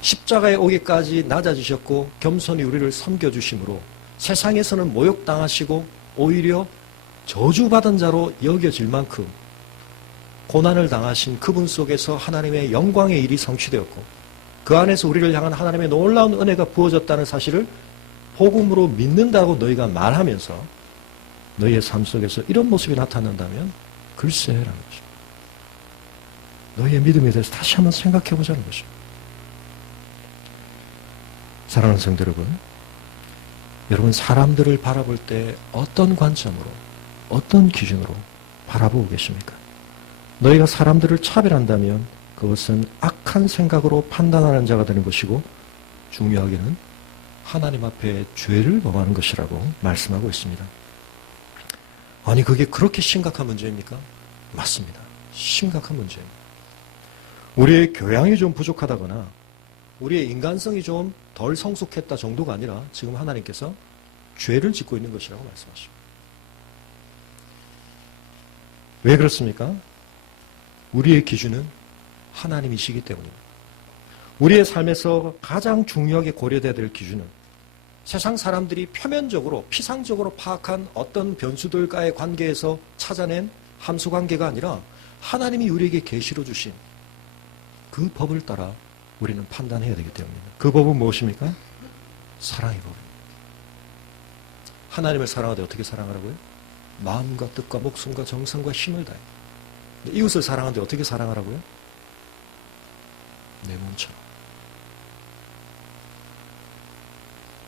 십자가에 오기까지 낮아지셨고 겸손히 우리를 섬겨주심으로 세상에서는 모욕당하시고 오히려 저주받은 자로 여겨질 만큼 고난을 당하신 그분 속에서 하나님의 영광의 일이 성취되었고 그 안에서 우리를 향한 하나님의 놀라운 은혜가 부어졌다는 사실을 복음으로 믿는다고 너희가 말하면서 너희의 삶 속에서 이런 모습이 나타난다면 글쎄라는 것입니다. 너희의 믿음에 대해서 다시 한번 생각해 보자는 것입니다. 사랑하는 성도 여러분, 여러분 사람들을 바라볼 때 어떤 관점으로, 어떤 기준으로 바라보고 계십니까? 너희가 사람들을 차별한다면 그것은 악한 생각으로 판단하는 자가 되는 것이고 중요하게는 하나님 앞에 죄를 범하는 것이라고 말씀하고 있습니다. 아니 그게 그렇게 심각한 문제입니까? 맞습니다. 심각한 문제입니다. 우리의 교양이 좀 부족하다거나 우리의 인간성이 좀 덜 성숙했다 정도가 아니라 지금 하나님께서 죄를 짓고 있는 것이라고 말씀하십니다. 왜 그렇습니까? 우리의 기준은 하나님이시기 때문입니다. 우리의 삶에서 가장 중요하게 고려돼야 될 기준은 세상 사람들이 표면적으로 피상적으로 파악한 어떤 변수들과의 관계에서 찾아낸 함수관계가 아니라 하나님이 우리에게 계시로 주신 그 법을 따라 우리는 판단해야 되기 때문입니다. 그 법은 무엇입니까? 사랑의 법입니다. 하나님을 사랑하되 어떻게 사랑하라고요? 마음과 뜻과 목숨과 정성과 힘을 다해. 이웃을 사랑하되 어떻게 사랑하라고요? 내 몸처럼.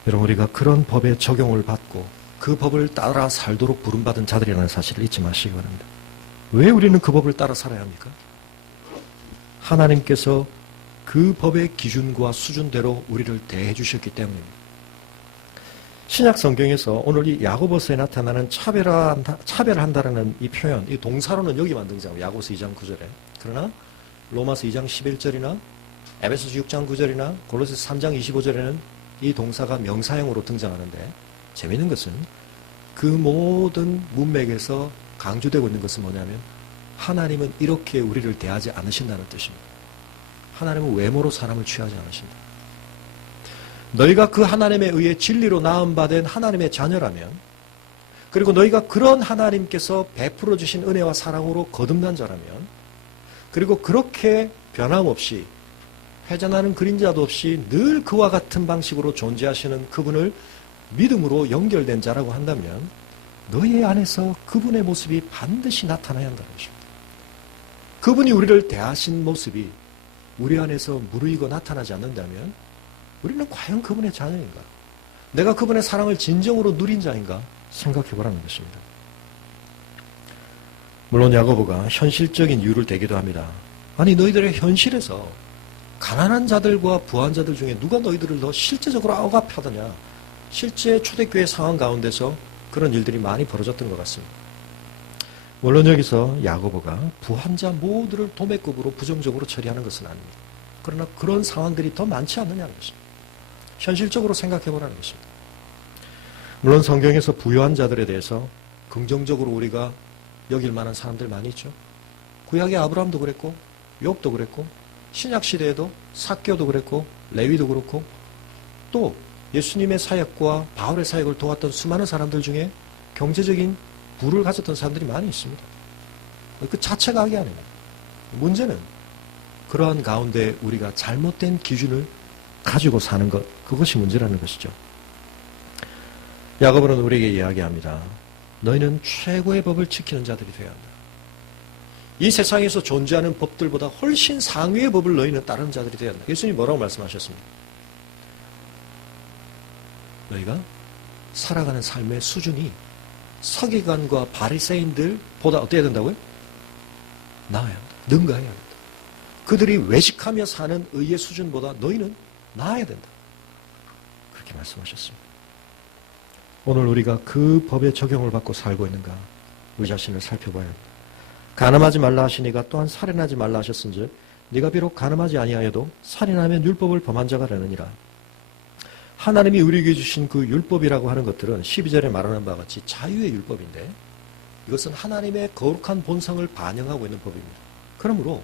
여러분, 우리가 그런 법의 적용을 받고 그 법을 따라 살도록 부름받은 자들이라는 사실을 잊지 마시기 바랍니다. 왜 우리는 그 법을 따라 살아야 합니까? 하나님께서 그 법의 기준과 수준대로 우리를 대해 주셨기 때문입니다. 신약 성경에서 오늘 이 야고보서에 나타나는 차별한다라는 이 표현, 이 동사로는 여기만 등장하고 야고보서 2장 9절에. 그러나 로마서 2장 11절이나 에베소서 6장 9절이나 골로새서 3장 25절에는 이 동사가 명사형으로 등장하는데, 재미있는 것은 그 모든 문맥에서 강조되고 있는 것은 뭐냐면 하나님은 이렇게 우리를 대하지 않으신다는 뜻입니다. 하나님은 외모로 사람을 취하지 않으신다. 너희가 그 하나님에 의해 진리로 나음받은 하나님의 자녀라면, 그리고 너희가 그런 하나님께서 베풀어 주신 은혜와 사랑으로 거듭난 자라면, 그리고 그렇게 변함없이 회전하는 그림자도 없이 늘 그와 같은 방식으로 존재하시는 그분을 믿음으로 연결된 자라고 한다면 너희 안에서 그분의 모습이 반드시 나타나야 한다는 것입니다. 그분이 우리를 대하신 모습이 우리 안에서 무르익어 나타나지 않는다면 우리는 과연 그분의 자녀인가? 내가 그분의 사랑을 진정으로 누린 자인가? 생각해 보라는 것입니다. 물론 야고보가 현실적인 이유를 대기도 합니다. 아니, 너희들의 현실에서 가난한 자들과 부한 자들 중에 누가 너희들을 더 실제적으로 억압하더냐? 실제 초대교회 상황 가운데서 그런 일들이 많이 벌어졌던 것 같습니다. 물론 여기서 야고보가 부한 자 모두를 도매급으로 부정적으로 처리하는 것은 아닙니다. 그러나 그런 상황들이 더 많지 않느냐는 것입니다. 현실적으로 생각해 보라는 것입니다. 물론 성경에서 부유한 자들에 대해서 긍정적으로 우리가 여길 만한 사람들 많이 있죠. 구약의 아브라함도 그랬고 욥도 그랬고 신약 시대에도 삭개오도 그랬고 레위도 그렇고 또 예수님의 사역과 바울의 사역을 도왔던 수많은 사람들 중에 경제적인 부를 가졌던 사람들이 많이 있습니다. 그 자체가 악이 아닙니다. 문제는 그러한 가운데 우리가 잘못된 기준을 가지고 사는 것, 그것이 문제라는 것이죠. 야고보는 우리에게 이야기합니다. 너희는 최고의 법을 지키는 자들이 되어야 한다. 이 세상에서 존재하는 법들보다 훨씬 상위의 법을 너희는 따르는 자들이 되어야 한다. 예수님이 뭐라고 말씀하셨습니까? 너희가 살아가는 삶의 수준이 서기관과 바리새인들보다 어때야 된다고요? 나아야 한다. 능가해야 한다. 그들이 외식하며 사는 의의 수준보다 너희는 나아야 된다. 그렇게 말씀하셨습니다. 오늘 우리가 그 법의 적용을 받고 살고 있는가? 우리 자신을 살펴봐야 합니다. 간음하지 말라 하시니가 또한 살인하지 말라 하셨은즉 네가 비록 간음하지 아니하여도 살인하면 율법을 범한 자가 되느니라. 하나님이 우리에게 주신 그 율법이라고 하는 것들은 12절에 말하는 바와 같이 자유의 율법인데 이것은 하나님의 거룩한 본성을 반영하고 있는 법입니다. 그러므로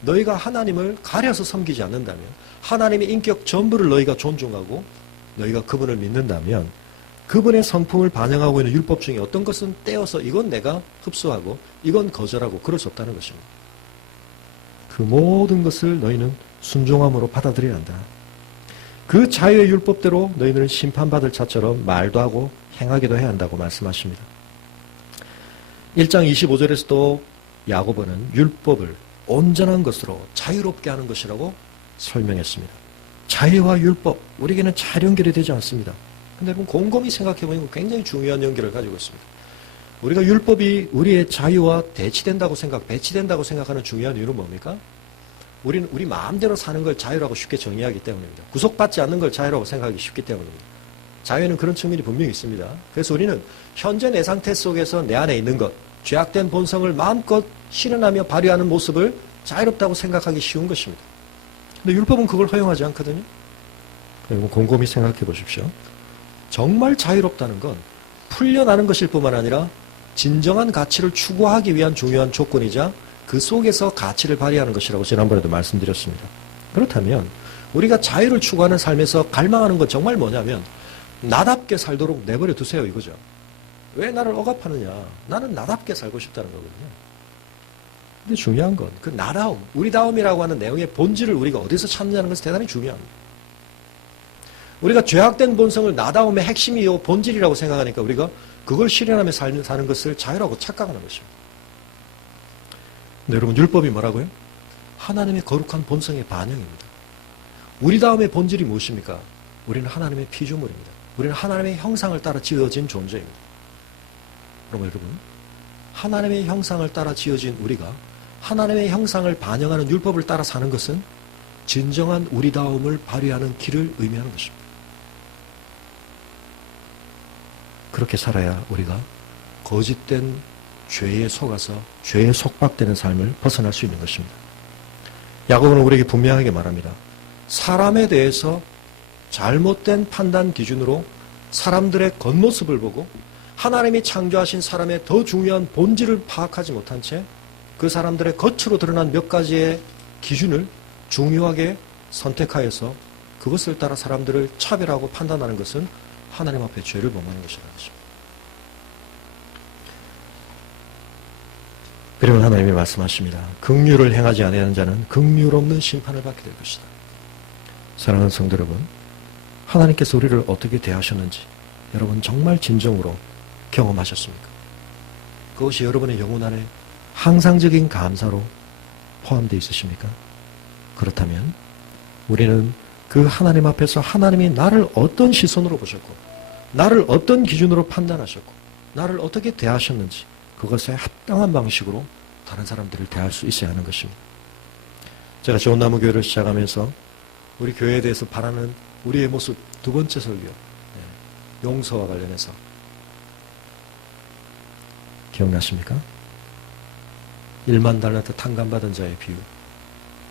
너희가 하나님을 가려서 섬기지 않는다면, 하나님의 인격 전부를 너희가 존중하고 너희가 그분을 믿는다면 그분의 성품을 반영하고 있는 율법 중에 어떤 것은 떼어서 이건 내가 흡수하고 이건 거절하고 그럴 수 없다는 것입니다. 그 모든 것을 너희는 순종함으로 받아들여야 한다. 그 자유의 율법대로 너희들은 심판받을 자처럼 말도 하고 행하기도 해야 한다고 말씀하십니다. 1장 25절에서도 야고보는 율법을 온전한 것으로 자유롭게 하는 것이라고 설명했습니다. 자유와 율법, 우리에게는 잘 연결이 되지 않습니다. 근데 여러분 곰곰이 생각해보면 굉장히 중요한 연결을 가지고 있습니다. 우리가 율법이 우리의 자유와 배치된다고 생각하는 중요한 이유는 뭡니까? 우리는 우리 마음대로 사는 걸 자유라고 쉽게 정의하기 때문입니다. 구속받지 않는 걸 자유라고 생각하기 쉽기 때문입니다. 자유에는 그런 측면이 분명히 있습니다. 그래서 우리는 현재 내 상태 속에서 내 안에 있는 것, 죄악된 본성을 마음껏 실현하며 발휘하는 모습을 자유롭다고 생각하기 쉬운 것입니다. 근데 율법은 그걸 허용하지 않거든요. 여러분 곰곰이 생각해 보십시오. 정말 자유롭다는 건 풀려나는 것일 뿐만 아니라 진정한 가치를 추구하기 위한 중요한 조건이자 그 속에서 가치를 발휘하는 것이라고 지난번에도 말씀드렸습니다. 그렇다면 우리가 자유를 추구하는 삶에서 갈망하는 건 정말 뭐냐면 나답게 살도록 내버려 두세요 이거죠. 왜 나를 억압하느냐. 나는 나답게 살고 싶다는 거거든요. 근데 중요한 건 그 나다움, 우리다움이라고 하는 내용의 본질을 우리가 어디서 찾느냐는 것이 대단히 중요합니다. 우리가 죄악된 본성을 나다움의 핵심이요 본질이라고 생각하니까 우리가 그걸 실현하며 사는 것을 자유라고 착각하는 것입니다. 근데 여러분 율법이 뭐라고요? 하나님의 거룩한 본성의 반영입니다. 우리다움의 본질이 무엇입니까? 우리는 하나님의 피조물입니다. 우리는 하나님의 형상을 따라 지어진 존재입니다. 그러면 여러분 하나님의 형상을 따라 지어진 우리가 하나님의 형상을 반영하는 율법을 따라 사는 것은 진정한 우리다움을 발휘하는 길을 의미하는 것입니다. 그렇게 살아야 우리가 거짓된 죄에 속아서 죄에 속박되는 삶을 벗어날 수 있는 것입니다. 야고보는 우리에게 분명하게 말합니다. 사람에 대해서 잘못된 판단 기준으로 사람들의 겉모습을 보고 하나님이 창조하신 사람의 더 중요한 본질을 파악하지 못한 채 그 사람들의 겉으로 드러난 몇 가지의 기준을 중요하게 선택하여서 그것을 따라 사람들을 차별하고 판단하는 것은 하나님 앞에 죄를 범하는 것이라는 것입니다. 그리고 하나님이 말씀하십니다. 긍휼을 행하지 아니하는 자는 긍휼 없는 심판을 받게 될 것이다. 사랑하는 성도 여러분, 하나님께서 우리를 어떻게 대하셨는지 여러분 정말 진정으로 경험하셨습니까? 그것이 여러분의 영혼 안에 항상적인 감사로 포함되어 있으십니까? 그렇다면 우리는 그 하나님 앞에서 하나님이 나를 어떤 시선으로 보셨고 나를 어떤 기준으로 판단하셨고 나를 어떻게 대하셨는지 그것에 합당한 방식으로 다른 사람들을 대할 수 있어야 하는 것입니다. 제가 좋은 나무 교회를 시작하면서 우리 교회에 대해서 바라는 우리의 모습 두 번째 설교 용서와 관련해서 기억나십니까? 1만 달란트 탕감받은 자의 비유.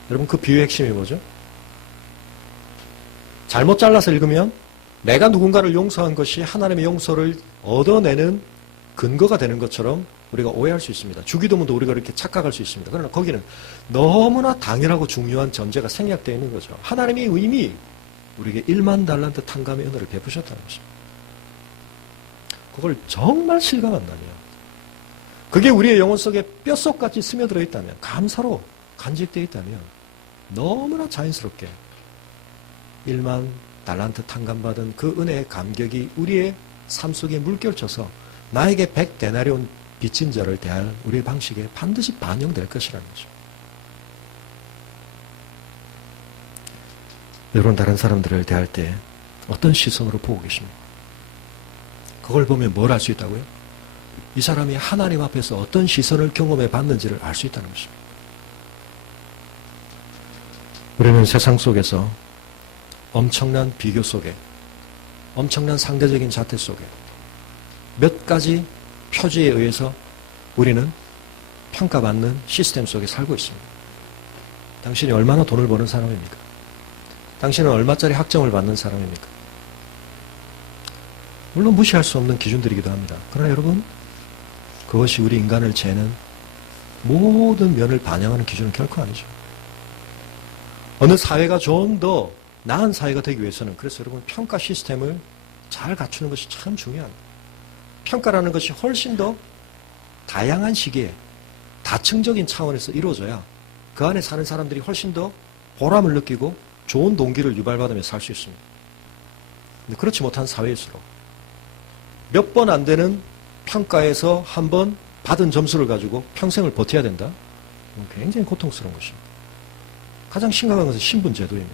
여러분 그 비유의 핵심이 뭐죠? 잘못 잘라서 읽으면 내가 누군가를 용서한 것이 하나님의 용서를 얻어내는 근거가 되는 것처럼 우리가 오해할 수 있습니다. 주기도문도 우리가 이렇게 착각할 수 있습니다. 그러나 거기는 너무나 당연하고 중요한 전제가 생략되어 있는 거죠. 하나님이 이미 우리에게 1만 달란트 탕감의 은혜를 베푸셨다는 것입니다. 그걸 정말 실감한다면 그게 우리의 영혼 속에 뼛속같이 스며들어 있다면 감사로 간직되어 있다면 너무나 자연스럽게 1만 달란트 탕감받은 그 은혜의 감격이 우리의 삶 속에 물결쳐서 나에게 100데나리온 빚진 자를 대할 우리의 방식에 반드시 반영될 것이라는 거죠. 여러분 다른 사람들을 대할 때 어떤 시선으로 보고 계십니까? 그걸 보면 뭘 알 수 있다고요? 이 사람이 하나님 앞에서 어떤 시선을 경험해 봤는지를 알 수 있다는 것입니다. 우리는 세상 속에서 엄청난 비교 속에 엄청난 상대적인 잣대 속에 몇 가지 표지에 의해서 우리는 평가받는 시스템 속에 살고 있습니다. 당신이 얼마나 돈을 버는 사람입니까? 당신은 얼마짜리 학점을 받는 사람입니까? 물론 무시할 수 없는 기준들이기도 합니다. 그러나 여러분 그것이 우리 인간을 재는 모든 면을 반영하는 기준은 결코 아니죠. 어느 사회가 좀 더 나은 사회가 되기 위해서는 그래서 여러분 평가 시스템을 잘 갖추는 것이 참 중요합니다. 평가라는 것이 훨씬 더 다양한 시기에 다층적인 차원에서 이루어져야 그 안에 사는 사람들이 훨씬 더 보람을 느끼고 좋은 동기를 유발받으며 살 수 있습니다. 근데 그렇지 못한 사회일수록 몇 번 안 되는 평가에서 한 번 받은 점수를 가지고 평생을 버텨야 된다? 굉장히 고통스러운 것입니다. 가장 심각한 것은 신분 제도입니다.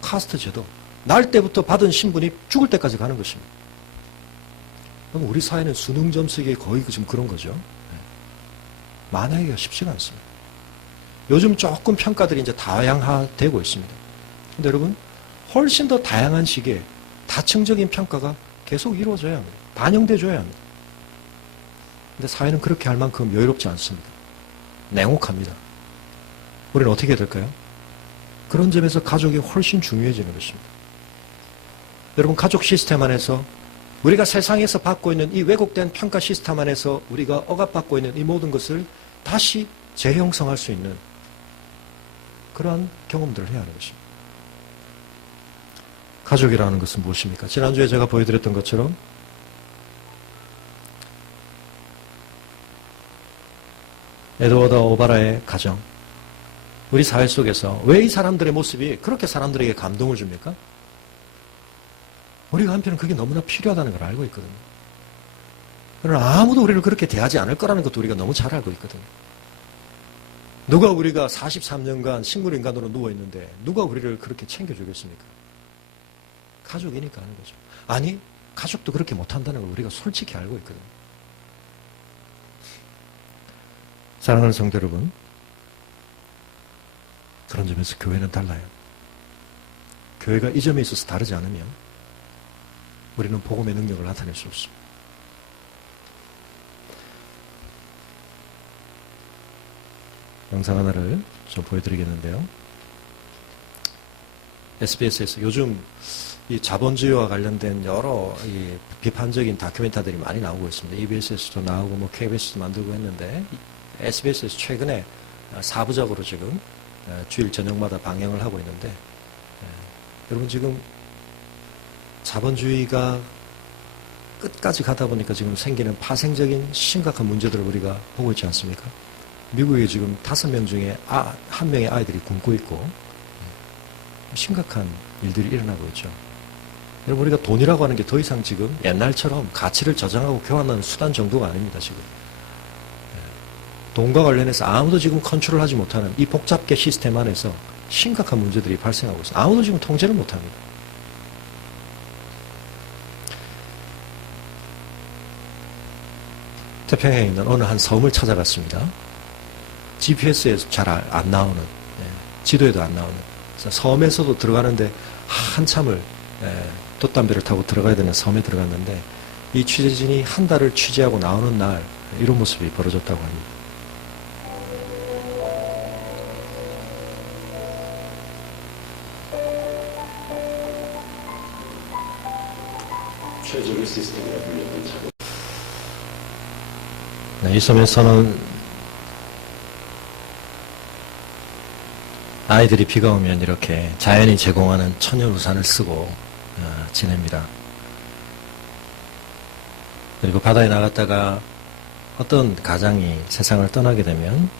카스트 제도. 날 때부터 받은 신분이 죽을 때까지 가는 것입니다. 그럼 우리 사회는 수능 점수에 거의 지금 그런 거죠. 만회하기가 쉽지가 않습니다. 요즘 조금 평가들이 이제 다양화되고 있습니다. 근데 여러분, 훨씬 더 다양한 시기에 다층적인 평가가 계속 이루어져야 합니다. 반영돼줘야 합니다. 근데 사회는 그렇게 할 만큼 여유롭지 않습니다. 냉혹합니다. 우리는 어떻게 해야 될까요? 그런 점에서 가족이 훨씬 중요해지는 것입니다. 여러분, 가족 시스템 안에서 우리가 세상에서 받고 있는 이 왜곡된 평가 시스템 안에서 우리가 억압받고 있는 이 모든 것을 다시 재형성할 수 있는 그러한 경험들을 해야 하는 것입니다. 가족이라는 것은 무엇입니까? 지난주에 제가 보여드렸던 것처럼 에드워드 오바라의 가정, 우리 사회 속에서 왜 이 사람들의 모습이 그렇게 사람들에게 감동을 줍니까? 우리가 한편은 그게 너무나 필요하다는 걸 알고 있거든요. 그러나 아무도 우리를 그렇게 대하지 않을 거라는 것도 우리가 너무 잘 알고 있거든요. 누가 우리가 43년간 식물인간으로 누워있는데 누가 우리를 그렇게 챙겨주겠습니까? 가족이니까 하는 거죠. 아니, 가족도 그렇게 못한다는 걸 우리가 솔직히 알고 있거든요. 사랑하는 성도 여러분, 그런 점에서 교회는 달라요. 교회가 이 점에 있어서 다르지 않으면 우리는 복음의 능력을 나타낼 수 없습니다. 영상 하나를 좀 보여드리겠는데요. SBS에서 요즘 이 자본주의와 관련된 여러 이 비판적인 다큐멘터리들이 많이 나오고 있습니다. EBS에서도 나오고 뭐 KBS도 만들고 했는데 SBS에서 최근에 4부작으로 지금 주일 저녁마다 방영을 하고 있는데 여러분 지금 자본주의가 끝까지 가다 보니까 지금 생기는 파생적인 심각한 문제들을 우리가 보고 있지 않습니까? 미국에 지금 5명 중에 1명의 아이들이 굶고 있고 심각한 일들이 일어나고 있죠. 여러분 우리가 돈이라고 하는 게 더 이상 지금 옛날처럼 가치를 저장하고 교환하는 수단 정도가 아닙니다. 지금 돈과 관련해서 아무도 지금 컨트롤하지 못하는 이 복잡계 시스템 안에서 심각한 문제들이 발생하고 있어요. 아무도 지금 통제를 못합니다. 태평양에 있는 어느 한 섬을 찾아갔습니다. GPS에서 잘 안 나오는, 지도에도 안 나오는, 섬에서도 들어가는데 한참을 돛담배를 타고 들어가야 되는 섬에 들어갔는데 이 취재진이 한 달을 취재하고 나오는 날 이런 모습이 벌어졌다고 합니다. 최적의 시스템이라 불리는 작업. 이 섬에서는 아이들이 비가 오면 이렇게 자연이 제공하는 천연 우산을 쓰고 지냅니다. 그리고 바다에 나갔다가 어떤 가장이 세상을 떠나게 되면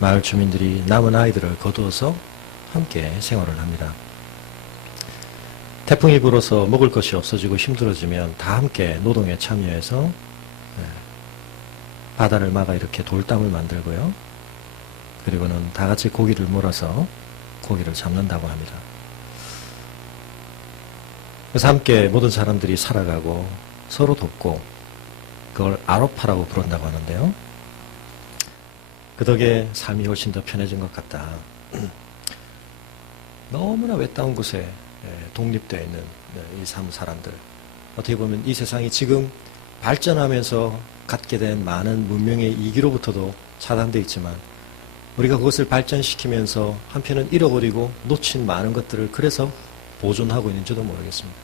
마을 주민들이 남은 아이들을 거두어서 함께 생활을 합니다. 태풍이 불어서 먹을 것이 없어지고 힘들어지면 다 함께 노동에 참여해서 바다를 막아 이렇게 돌담을 만들고요. 그리고는 다 같이 고기를 몰아서 고기를 잡는다고 합니다. 그래서 함께 모든 사람들이 살아가고 서로 돕고 그걸 아로파라고 부른다고 하는데요. 그 덕에 삶이 훨씬 더 편해진 것 같다. 너무나 외딴 곳에 독립되어 있는 이 사람들. 어떻게 보면 이 세상이 지금 발전하면서 갖게 된 많은 문명의 이기로부터도 차단되어 있지만 우리가 그것을 발전시키면서 한편은 잃어버리고 놓친 많은 것들을 그래서 보존하고 있는지도 모르겠습니다.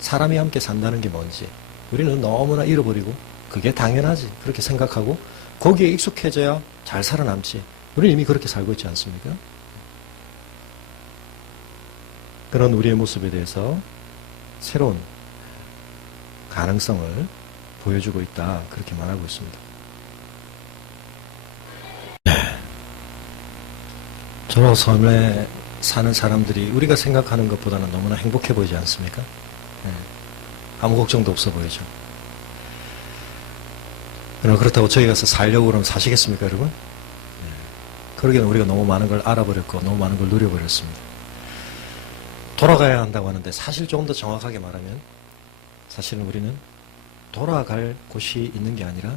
사람이 함께 산다는 게 뭔지 우리는 너무나 잃어버리고 그게 당연하지 그렇게 생각하고 거기에 익숙해져야 잘 살아남지. 우리는 이미 그렇게 살고 있지 않습니까? 그런 우리의 모습에 대해서 새로운 가능성을 보여주고 있다. 그렇게 말하고 있습니다. 저런 섬에 사는 사람들이 우리가 생각하는 것보다는 너무나 행복해 보이지 않습니까? 아무 걱정도 없어 보이죠. 그러나 그렇다고 저희 가서 살려고 그러면 사시겠습니까, 여러분? 그러기에는 우리가 너무 많은 걸 알아버렸고 너무 많은 걸 누려버렸습니다. 돌아가야 한다고 하는데 사실 조금 더 정확하게 말하면 사실은 우리는 돌아갈 곳이 있는 게 아니라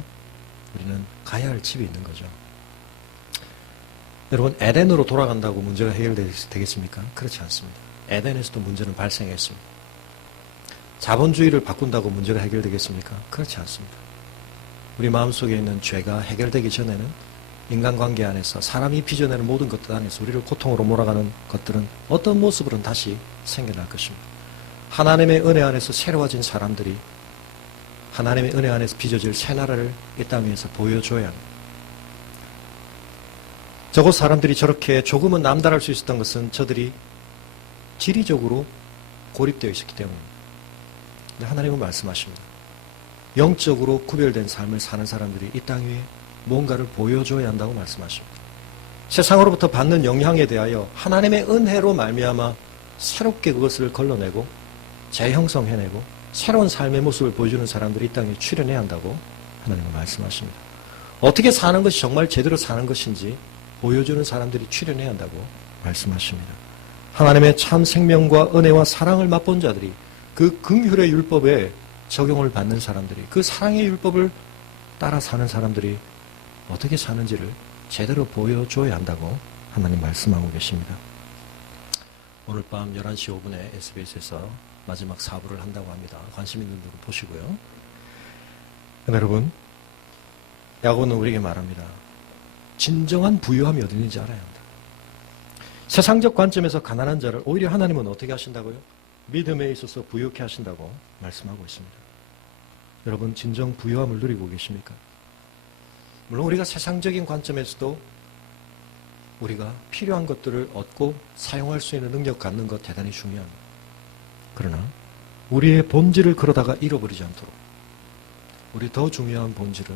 우리는 가야 할 집이 있는 거죠. 여러분 에덴으로 돌아간다고 문제가 해결되겠습니까? 그렇지 않습니다. 에덴에서도 문제는 발생했습니다. 자본주의를 바꾼다고 문제가 해결되겠습니까? 그렇지 않습니다. 우리 마음속에 있는 죄가 해결되기 전에는 인간관계 안에서 사람이 빚어내는 모든 것들 안에서 우리를 고통으로 몰아가는 것들은 어떤 모습으로는 다시 생겨날 것입니다. 하나님의 은혜 안에서 새로워진 사람들이 하나님의 은혜 안에서 빚어질 새 나라를 이 땅 위에서 보여줘야 합니다. 저곳 사람들이 저렇게 조금은 남달할 수 있었던 것은 저들이 지리적으로 고립되어 있었기 때문입니다. 근데 하나님은 말씀하십니다. 영적으로 구별된 삶을 사는 사람들이 이 땅 위에 뭔가를 보여줘야 한다고 말씀하십니다. 세상으로부터 받는 영향에 대하여 하나님의 은혜로 말미암아 새롭게 그것을 걸러내고 재형성해내고 새로운 삶의 모습을 보여주는 사람들이 이 땅에 출현해야 한다고 하나님은 말씀하십니다. 어떻게 사는 것이 정말 제대로 사는 것인지 보여주는 사람들이 출현해야 한다고 말씀하십니다. 하나님의 참 생명과 은혜와 사랑을 맛본 자들이 그 긍휼의 율법에 적용을 받는 사람들이 그 사랑의 율법을 따라 사는 사람들이 어떻게 사는지를 제대로 보여줘야 한다고 하나님 말씀하고 계십니다. 오늘 밤 11시 5분에 SBS에서 마지막 4부를 한다고 합니다. 관심 있는 분들은 보시고요. 여러분, 야고보는 우리에게 말합니다. 진정한 부유함이 어디 있는지 알아야 한다. 세상적 관점에서 가난한 자를 오히려 하나님은 어떻게 하신다고요? 믿음에 있어서 부유케 하신다고 말씀하고 있습니다. 여러분, 진정 부유함을 누리고 계십니까? 물론 우리가 세상적인 관점에서도 우리가 필요한 것들을 얻고 사용할 수 있는 능력 갖는 것 대단히 중요합니다. 그러나 우리의 본질을 그러다가 잃어버리지 않도록 우리 더 중요한 본질은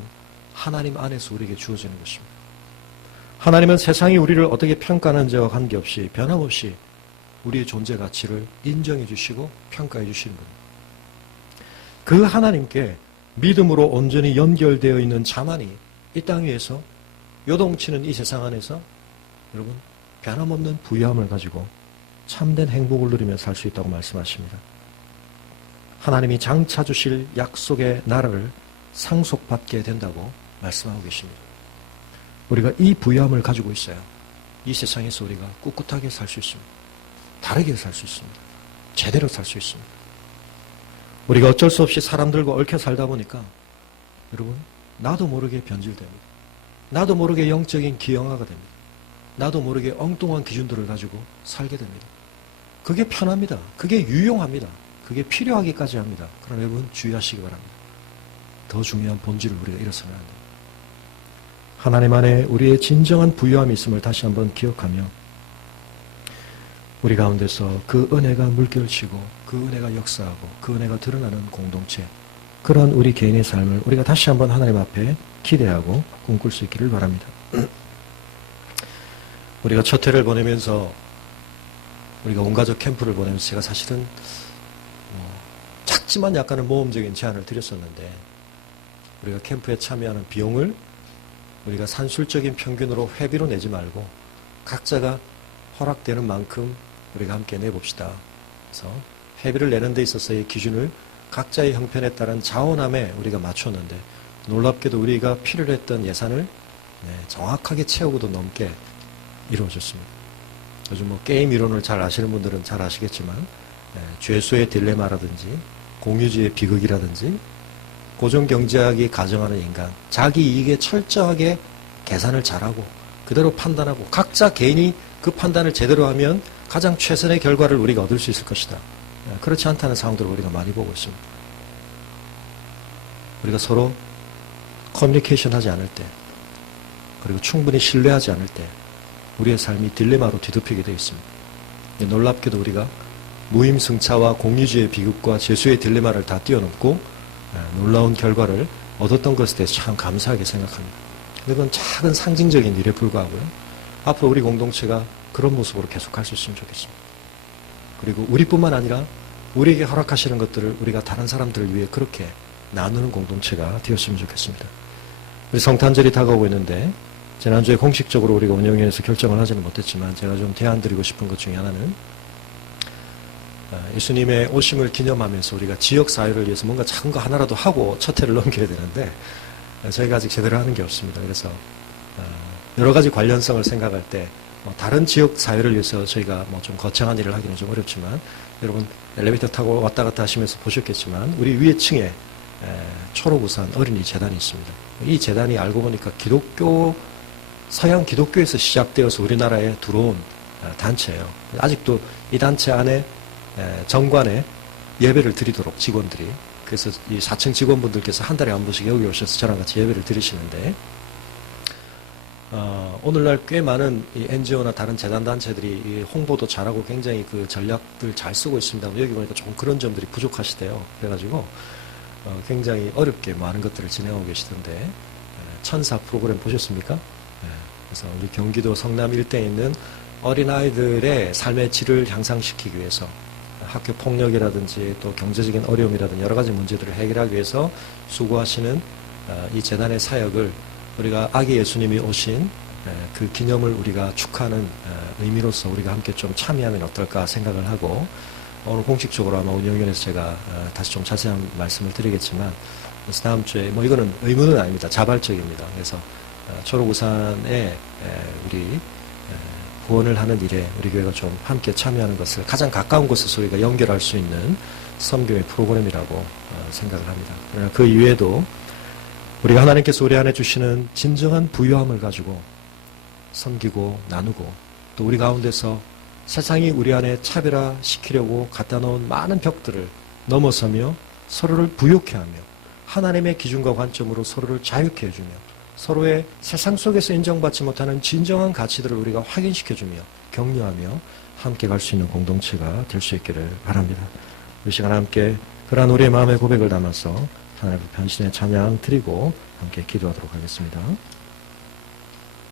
하나님 안에서 우리에게 주어지는 것입니다. 하나님은 세상이 우리를 어떻게 평가하는지와 관계없이 변함없이 우리의 존재 가치를 인정해 주시고 평가해 주시는 겁니다. 그 하나님께 믿음으로 온전히 연결되어 있는 자만이 이 땅 위에서 요동치는 이 세상 안에서 여러분 변함없는 부유함을 가지고 참된 행복을 누리며 살 수 있다고 말씀하십니다. 하나님이 장차 주실 약속의 나라를 상속받게 된다고 말씀하고 계십니다. 우리가 이 부유함을 가지고 있어야 이 세상에서 우리가 꿋꿋하게 살 수 있습니다. 다르게 살 수 있습니다. 제대로 살 수 있습니다. 우리가 어쩔 수 없이 사람들과 얽혀 살다 보니까 여러분 나도 모르게 변질됩니다. 나도 모르게 영적인 기형아가 됩니다. 나도 모르게 엉뚱한 기준들을 가지고 살게 됩니다. 그게 편합니다. 그게 유용합니다. 그게 필요하기까지 합니다. 그러나 여러분 주의하시기 바랍니다. 더 중요한 본질을 우리가 잃어서는 안 됩니다. 하나님 안에 우리의 진정한 부유함이 있음을 다시 한번 기억하며 우리 가운데서 그 은혜가 물결치고 그 은혜가 역사하고 그 은혜가 드러나는 공동체, 그러한 우리 개인의 삶을 우리가 다시 한번 하나님 앞에 기대하고 꿈꿀 수 있기를 바랍니다. 우리가 첫 해를 보내면서 우리가 온가족 캠프를 보내면서 제가 사실은 작지만 약간은 모험적인 제안을 드렸었는데 우리가 캠프에 참여하는 비용을 우리가 산술적인 평균으로 회비로 내지 말고 각자가 허락되는 만큼 우리가 함께 내봅시다. 그래서 회비를 내는 데 있어서의 기준을 각자의 형편에 따른 자원함에 우리가 맞췄는데 놀랍게도 우리가 필요로 했던 예산을 정확하게 채우고도 넘게 이루어졌습니다. 요즘 뭐 게임 이론을 잘 아시는 분들은 잘 아시겠지만 죄수의 딜레마라든지 공유주의 비극이라든지 고정경제학이 가정하는 인간, 자기 이익에 철저하게 계산을 잘하고 그대로 판단하고 각자 개인이 그 판단을 제대로 하면 가장 최선의 결과를 우리가 얻을 수 있을 것이다. 그렇지 않다는 상황들을 우리가 많이 보고 있습니다. 우리가 서로 커뮤니케이션 하지 않을 때 그리고 충분히 신뢰하지 않을 때 우리의 삶이 딜레마로 뒤덮이게 되어 있습니다. 놀랍게도 우리가 무임승차와 공유주의 비극과 죄수의 딜레마를 다 뛰어넘고 놀라운 결과를 얻었던 것에 대해서 참 감사하게 생각합니다. 이건 작은 상징적인 일에 불과하고요. 앞으로 우리 공동체가 그런 모습으로 계속할 수 있으면 좋겠습니다. 그리고 우리뿐만 아니라 우리에게 허락하시는 것들을 우리가 다른 사람들을 위해 그렇게 나누는 공동체가 되었으면 좋겠습니다. 우리 성탄절이 다가오고 있는데 지난주에 공식적으로 우리가 운영위원회에서 결정을 하지는 못했지만 제가 좀 대안드리고 싶은 것 중에 하나는 예수님의 오심을 기념하면서 우리가 지역사회를 위해서 뭔가 작은 거 하나라도 하고 첫 해를 넘겨야 되는데 저희가 아직 제대로 하는 게 없습니다. 그래서 여러 가지 관련성을 생각할 때 다른 지역사회를 위해서 저희가 뭐 좀 거창한 일을 하기는 좀 어렵지만 여러분 엘리베이터 타고 왔다 갔다 하시면서 보셨겠지만 우리 위에 층에 초록우산 어린이 재단이 있습니다. 이 재단이 알고 보니까 서양 기독교에서 시작되어서 우리나라에 들어온 단체예요. 아직도 이 단체 안에 정관에 예배를 드리도록 직원들이, 그래서 이 4층 직원분들께서 한 달에 한 번씩 여기 오셔서 저랑 같이 예배를 드리시는데 오늘날 꽤 많은 이 NGO나 다른 재단단체들이 이 홍보도 잘하고 굉장히 그 전략들 잘 쓰고 있습니다. 여기 보니까 조금 그런 점들이 부족하시대요. 그래가지고 굉장히 어렵게 많은 것들을 진행하고 계시던데 천사 프로그램 보셨습니까? 그래서 우리 경기도 성남 일대에 있는 어린아이들의 삶의 질을 향상시키기 위해서 학교 폭력이라든지 또 경제적인 어려움이라든지 여러 가지 문제들을 해결하기 위해서 수고하시는 이 재단의 사역을 우리가 아기 예수님이 오신 그 기념을 우리가 축하하는 의미로서 우리가 함께 좀 참여하면 어떨까 생각을 하고 오늘 공식적으로 아마 운영위원회에서 제가 다시 좀 자세한 말씀을 드리겠지만 그래서 다음 주에 뭐 이거는 의무는 아닙니다. 자발적입니다. 그래서 초록우산에 우리 후원을 하는 일에 우리 교회가 좀 함께 참여하는 것을 가장 가까운 곳에서 우리가 연결할 수 있는 선교의 프로그램이라고 생각을 합니다. 그러나 그 이외에도 우리가 하나님께서 우리 안에 주시는 진정한 부유함을 가지고 섬기고 나누고 또 우리 가운데서 세상이 우리 안에 차별화시키려고 갖다 놓은 많은 벽들을 넘어서며 서로를 부욕해 하며 하나님의 기준과 관점으로 서로를 자유케 해주며 서로의 세상 속에서 인정받지 못하는 진정한 가치들을 우리가 확인시켜주며 격려하며 함께 갈 수 있는 공동체가 될 수 있기를 바랍니다. 이 시간 함께 그러한 우리의 마음의 고백을 담아서 하나님 변신의 찬양 드리고 함께 기도하도록 하겠습니다.